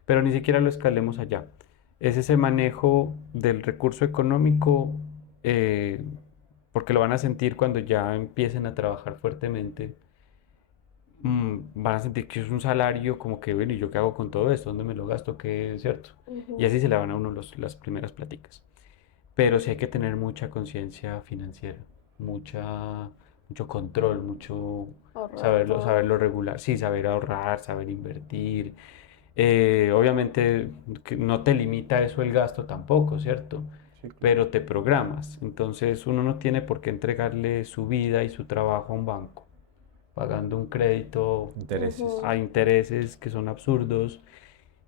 Pero ni siquiera lo escalemos allá. Es ese manejo del recurso económico, eh, porque lo van a sentir cuando ya empiecen a trabajar fuertemente. Van a sentir que es un salario como que, bueno, ¿y yo qué hago con todo esto? ¿Dónde me lo gasto? ¿Qué es cierto? Y ujú. así se le van a uno las primeras pláticas. Pero sí hay que tener mucha conciencia financiera, mucho control, mucho Ahorrar saberlo todo. regular, sí, saber ahorrar, saber invertir. Obviamente que no te limita eso el gasto tampoco, ¿cierto? Sí, claro. Pero te programas. Entonces uno no tiene por qué entregarle su vida y su trabajo a un banco, pagando un crédito Intereses. a Ujú. intereses que son absurdos.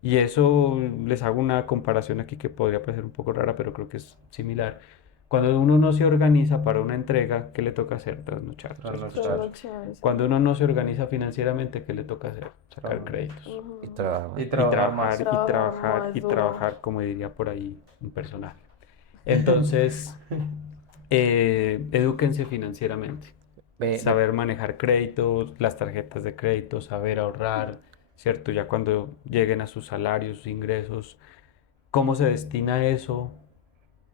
Y eso les hago una comparación aquí que podría parecer un poco rara, pero creo que es similar. Cuando uno no se organiza para una entrega, ¿qué le toca hacer? Trasnochar, ¿cierto? Trasnochar, Trasnochar, sí. Cuando uno no se organiza financieramente, ¿qué le toca hacer? Sacar trabajar. créditos. Y Ujú. trabajar. Y Y trabajar trabajar, más. y Trabajar trabajar, más y duro. trabajar, como diría por ahí un personaje. Entonces, edúquense financieramente. Me, me- Saber manejar créditos, las tarjetas de crédito, saber ahorrar, ¿cierto? Ya cuando lleguen a sus salarios, sus ingresos, cómo se destina eso,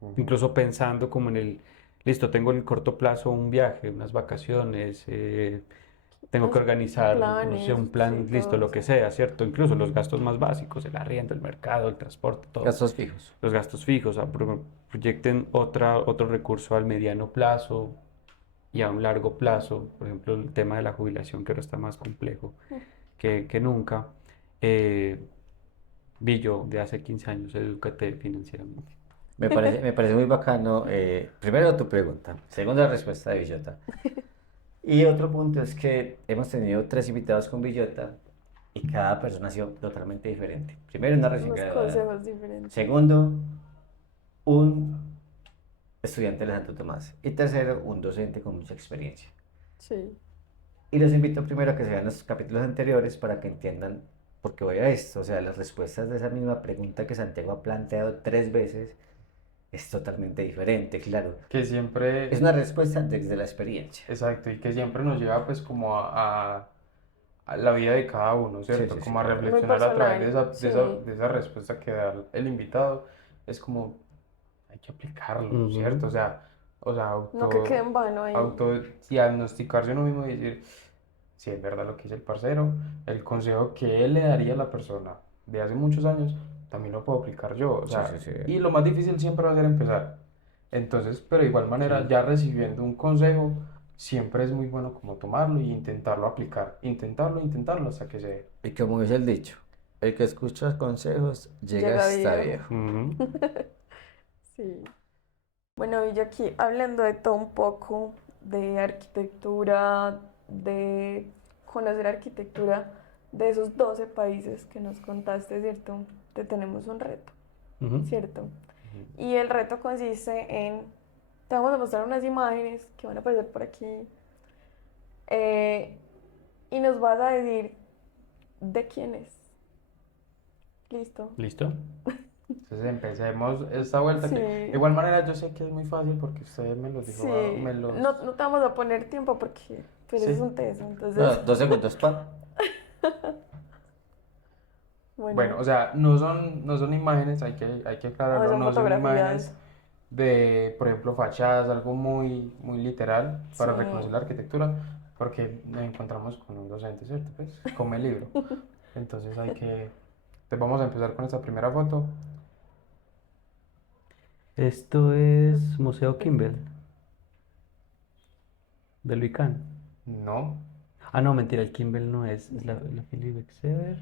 Ujú. incluso pensando como en listo, tengo en el corto plazo un viaje, unas vacaciones, tengo que Los organizar, no sé, planes, un sí, plan, listo, todo lo que eso. sea, ¿cierto? Incluso los gastos más básicos, el arriendo, el mercado, el transporte, todo. Gastos fijos. Los gastos fijos, proyecten otro recurso al mediano plazo y a un largo plazo, por ejemplo, el tema de la jubilación, que ahora está más complejo que nunca. Eh, Vi yo de hace 15 años, edúcate financieramente. Me parece muy bacano. Primero tu pregunta. Segunda respuesta de Villota. Y otro punto es que hemos tenido tres invitados con Villota y cada persona ha sido totalmente diferente. Primero, una recién Unos graduada. consejos diferentes. Segundo, un estudiante de Santo Tomás. Y tercero, un docente con mucha experiencia. Sí. Y los invito primero a que se vean los capítulos anteriores para que entiendan por qué voy a esto. O sea, las respuestas de esa misma pregunta que Santiago ha planteado tres veces es totalmente diferente, claro. Que Es siempre, una respuesta desde la experiencia. exacto, y que siempre nos lleva pues como a la vida de cada uno, Sí, ¿cierto? sí, sí, Como a claro. Muy reflexionar a través de personal, esa, de esa, sí. de esa respuesta que da el invitado. Es como, hay que aplicarlo, Ujú. ¿cierto? O sea, No que quede en vano ahí. autodiagnosticarse uno mismo y decir, si es verdad lo que dice el parcero, el consejo que él le daría a la persona de hace muchos años, también lo puedo aplicar yo. O Sí, sea, sí, sí. y lo más difícil siempre va a ser empezar. Entonces, pero de igual manera, Sí. ya recibiendo un consejo, siempre es muy bueno como tomarlo y intentarlo aplicar. Intentarlo hasta que se dé. Y como dice el dicho, el que escucha consejos llega Llega hasta viejo. viejo. Ujú. Sí. Bueno, y yo aquí hablando de todo un poco, de arquitectura, de conocer arquitectura de esos 12 países que nos contaste, ¿cierto? Te tenemos un reto, Ujú. ¿cierto? Y el reto consiste en, te vamos a mostrar unas imágenes que van a aparecer por aquí, eh, y nos vas a decir de quién es. ¿Listo? ¿Listo? Entonces empecemos esta vuelta que de Sí. igual manera yo sé que es muy fácil porque usted me los dijo, Sí, me los... no, no te vamos a poner tiempo porque pues Sí. es un teso, No, entonces, 2 segundos, pa. Bueno, o bueno, sea, no son imágenes, hay que no, aclararlo, son no son imágenes fotografías, de, por ejemplo, fachadas, algo muy, muy literal para sí, reconocer la arquitectura, porque nos encontramos con un docente, ¿cierto? Pues, come el libro. Entonces hay que... Entonces vamos a empezar con esta primera foto. Esto es Museo Kimbell, del Vicán. No, Ah, no, mentira, el Kimbell no es la Philip Exeter.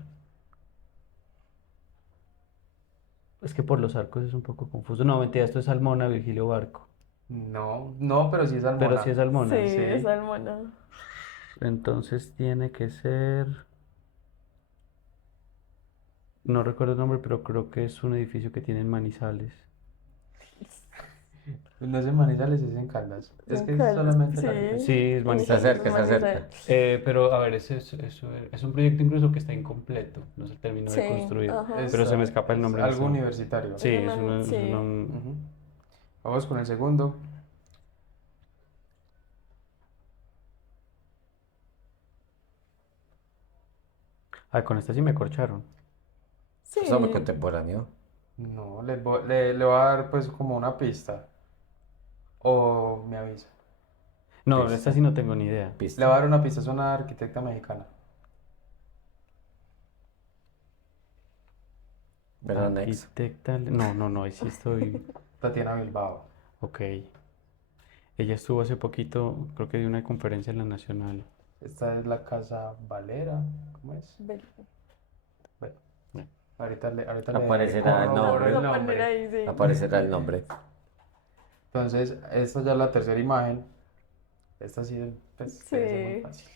Es que por los arcos es un poco confuso. No, mentira, esto es Almona, Virgilio Barco. no, pero sí es Pero sí Almona. es sí, Almona. es Sí. Almona. Entonces tiene que ser. No recuerdo el nombre, pero creo que es un edificio que tiene en Manizales. No es en Manizales, es en Caldas. Es que es solamente la... Sí, Sí, es sí, Manizales. Se acerca, se Manizales. acerca. Pero a ver, es un proyecto incluso que está incompleto. No se terminó de Sí, construir. ajá. Pero se me Esta escapa el es nombre en algo este momento. universitario. Sí, Es una- sí. Ujú. Vamos con el segundo. Ah, con esta sí me corcharon. Sí, Es hombre contemporáneo. No, le voy a dar pues como una pista. O me avisa. No, Pista. esta sí no tengo ni idea. Le Pista. voy a dar una pista, es una arquitecta mexicana. Veronex. Arquitecta. No, ahí sí estoy. Tatiana Bilbao. Ok. Ella estuvo hace poquito, creo que dio una conferencia en la Nacional. Esta es la Casa Valera. ¿Cómo es? Bel- Bueno, Bueno. ahorita le Aparecerá el corroboro nombre. el Vamos a poner nombre. ahí, sí. Aparecerá el nombre. Entonces, esta ya es la tercera imagen. Esta sí pues, debe ser muy Sí. fácil.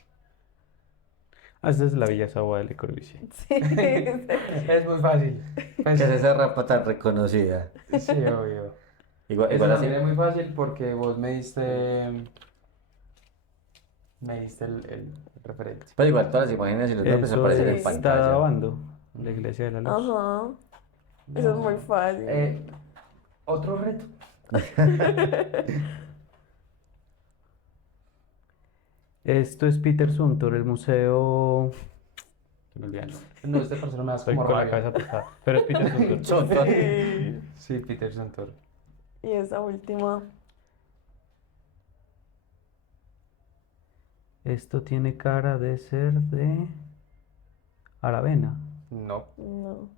Ah, esta es la Villa Savoie de Le Corbusier. Sí, Es muy fácil. ¿Qué Pues, es esa rapa tan reconocida? sí, obvio. Igual, Esta igual así. también es muy fácil porque vos me diste el referente. Pero igual todas las imágenes y los nombres Eso aparecen en Sí. está pantalla. Davando, la Iglesia de la Luz. ajá, eso es muy fácil. Otro reto. Esto es Peter Zumthor, el museo. Se me olvida el nombre. No, este persona me da Estoy como con la rabia. cabeza tostada. Pero es Peter Zumthor. Chonto. Sí. Sí, Peter Santor. Y esa última, Esto tiene cara de ser de Aravena. No. no.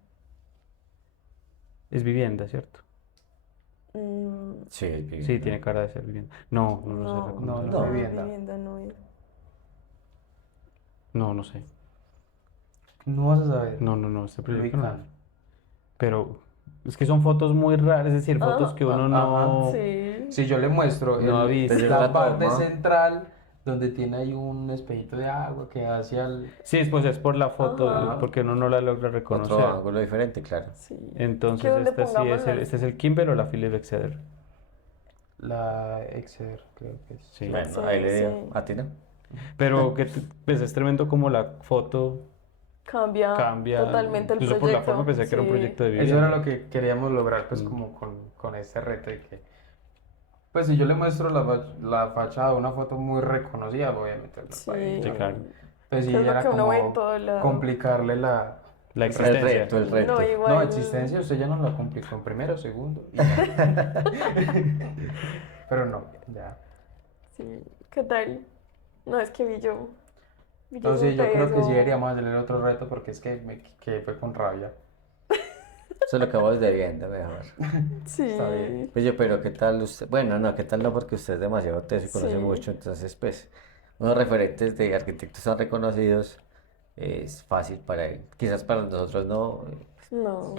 Es vivienda, ¿cierto? Sí, es Sí, tiene cara de ser vivienda. No sé No, reconocer. no, No. vivienda. no es. No sé. No vas a saber. No, este proyecto no. Luican. Pero es que son fotos muy raras, es decir, fotos Ajá. que uno no. Sí. Si yo le muestro No ha visto. Desde la la parte toma. central donde tiene ahí un espejito de agua que da hacia el... Sí, pues es por la foto, Ajá. porque uno no la logra Otro reconocer. ángulo diferente, claro. Sí. Entonces, donde este sí pongamos es las- este es el Kimbell o la Philip Exeter. La Exceder, creo que es. Sí. Bueno, Sí, ahí le sí. a ti, ¿no? Pero que pues es tremendo como la foto Cambia, cambia. totalmente el Incluso proyecto. por la forma pensé que era un Sí. proyecto de Eso vivienda. era lo que queríamos lograr, pues, Mm. como con este reto de que... Pues si yo le muestro la fachada de una foto muy reconocida, obviamente la Sí. país, Sí, ¿no? claro. Pues sí, Que es lo era que uno ve en como todo lado. complicarle la... La El existencia. reto, el reto. No, igual. No, existencia usted ya no la complicó en primero, segundo. y- Pero no, ya. Sí. ¿Qué tal? No, es que vi yo. Billo, Entonces yo creo que sí eso. deberíamos hacerle otro reto porque es que me quedé fue con rabia. Eso es lo que vamos debiendo, mejor. Sí, Está bien. Pues yo, pero ¿qué tal usted? Bueno, no, ¿qué tal no? Porque usted es demasiado teso y conoce sí, mucho, entonces, pues, unos referentes de arquitectos tan reconocidos es fácil para él. Quizás para nosotros no, no,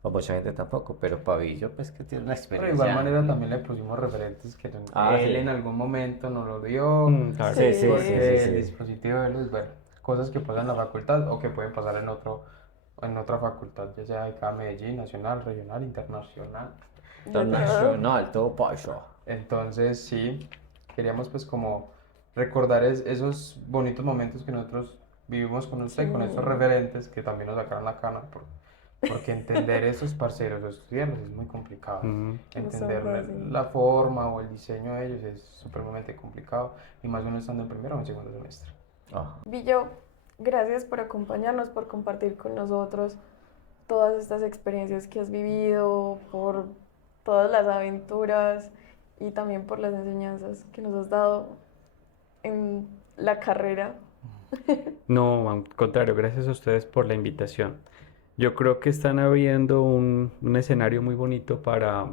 para mucha gente tampoco, pero Pavillo, pues, que tiene una Pero de igual experiencia manera amplia. también le pusimos referentes que Ah, él sí. en algún momento nos lo dio, Claro. Sí, sí, sí, sí, porque el sí. dispositivo de luz, bueno, cosas que pasan en la facultad o que pueden pasar en otra facultad, ya sea de cada Medellín, nacional, regional, internacional. de Tan todo. nacional, todo payo. Entonces sí, queríamos pues como recordar esos bonitos momentos que nosotros vivimos con usted, con estos Sí. referentes que también nos sacaron la cana, porque entender esos parceros o estudiarlos es muy complicado. Mm. No es tan Entender fácil. la forma o el diseño de ellos es supremamente complicado, y más uno estando en primero o en segundo semestre. Ah, Billo, gracias por acompañarnos, por compartir con nosotros todas estas experiencias que has vivido, por todas las aventuras y también por las enseñanzas que nos has dado en la carrera. No, al contrario, gracias a ustedes por la invitación. Yo creo que están abriendo un escenario muy bonito para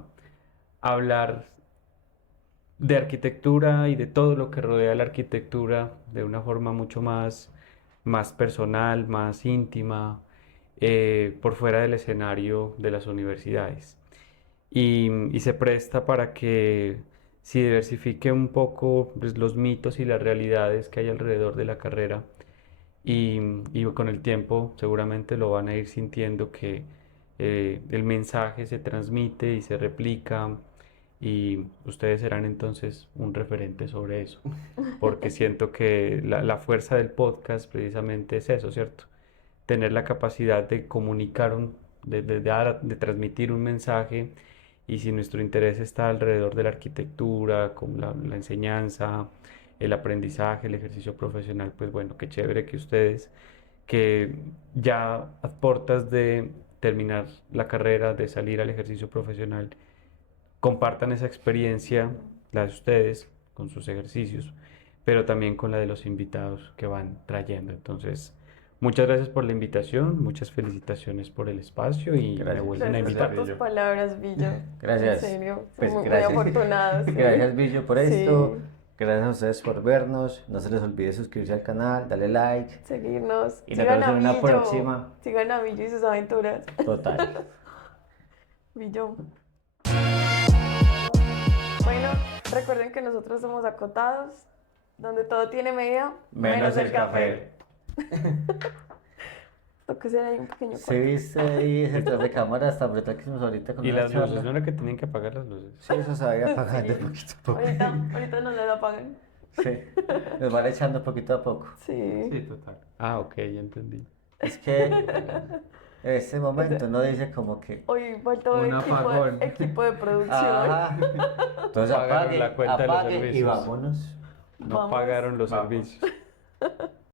hablar de arquitectura y de todo lo que rodea la arquitectura de una forma mucho más personal, más íntima, por fuera del escenario de las universidades. Y se presta para que se diversifique un poco pues, los mitos y las realidades que hay alrededor de la carrera y con el tiempo seguramente lo van a ir sintiendo que el mensaje se transmite y se replica y ustedes serán entonces un referente sobre eso, porque siento que la fuerza del podcast precisamente es eso, ¿cierto? Tener la capacidad de comunicar, de transmitir un mensaje y si nuestro interés está alrededor de la arquitectura, con la enseñanza, el aprendizaje, el ejercicio profesional, pues bueno, qué chévere que ustedes, que ya a portas de terminar la carrera, de salir al ejercicio profesional, compartan esa experiencia, la de ustedes, con sus ejercicios, pero también con la de los invitados que van trayendo. Entonces, muchas gracias por la invitación, muchas felicitaciones por el espacio y me gracias. vuelven a Gracias invitar. por tus Billo. palabras, Billo. En Gracias. serio, Pues muy gracias. afortunados. Sí. Gracias, Billo, por Sí. esto. Gracias a ustedes por vernos. No se les olvide suscribirse al canal, darle like. Seguirnos. Y nos Sigan vemos a en una Billo. próxima. Sigan a Billo y sus aventuras. Total. Billo. Bueno, recuerden que nosotros somos acotados, donde todo tiene medida, Menos el café. Toca hacer ahí un pequeño ¿Sí corte. viste ahí detrás de cámaras tan brutal que hicimos ahorita con Y una las luces, charla? ¿no era que tenían que apagar las luces? Sí, eso se vaya apagando Sí. poquito a poco. Ahorita nos las apagan. Sí, nos van echando poquito a poco. Sí. Sí, total. Ah, ok, ya entendí. Es que en este momento no dice como que... Hoy faltó Un apagón. equipo de producción. Ajá. Entonces Pagaron apague, la cuenta de los apague y servicios. vámonos. No Vamos. pagaron los Vamos. servicios.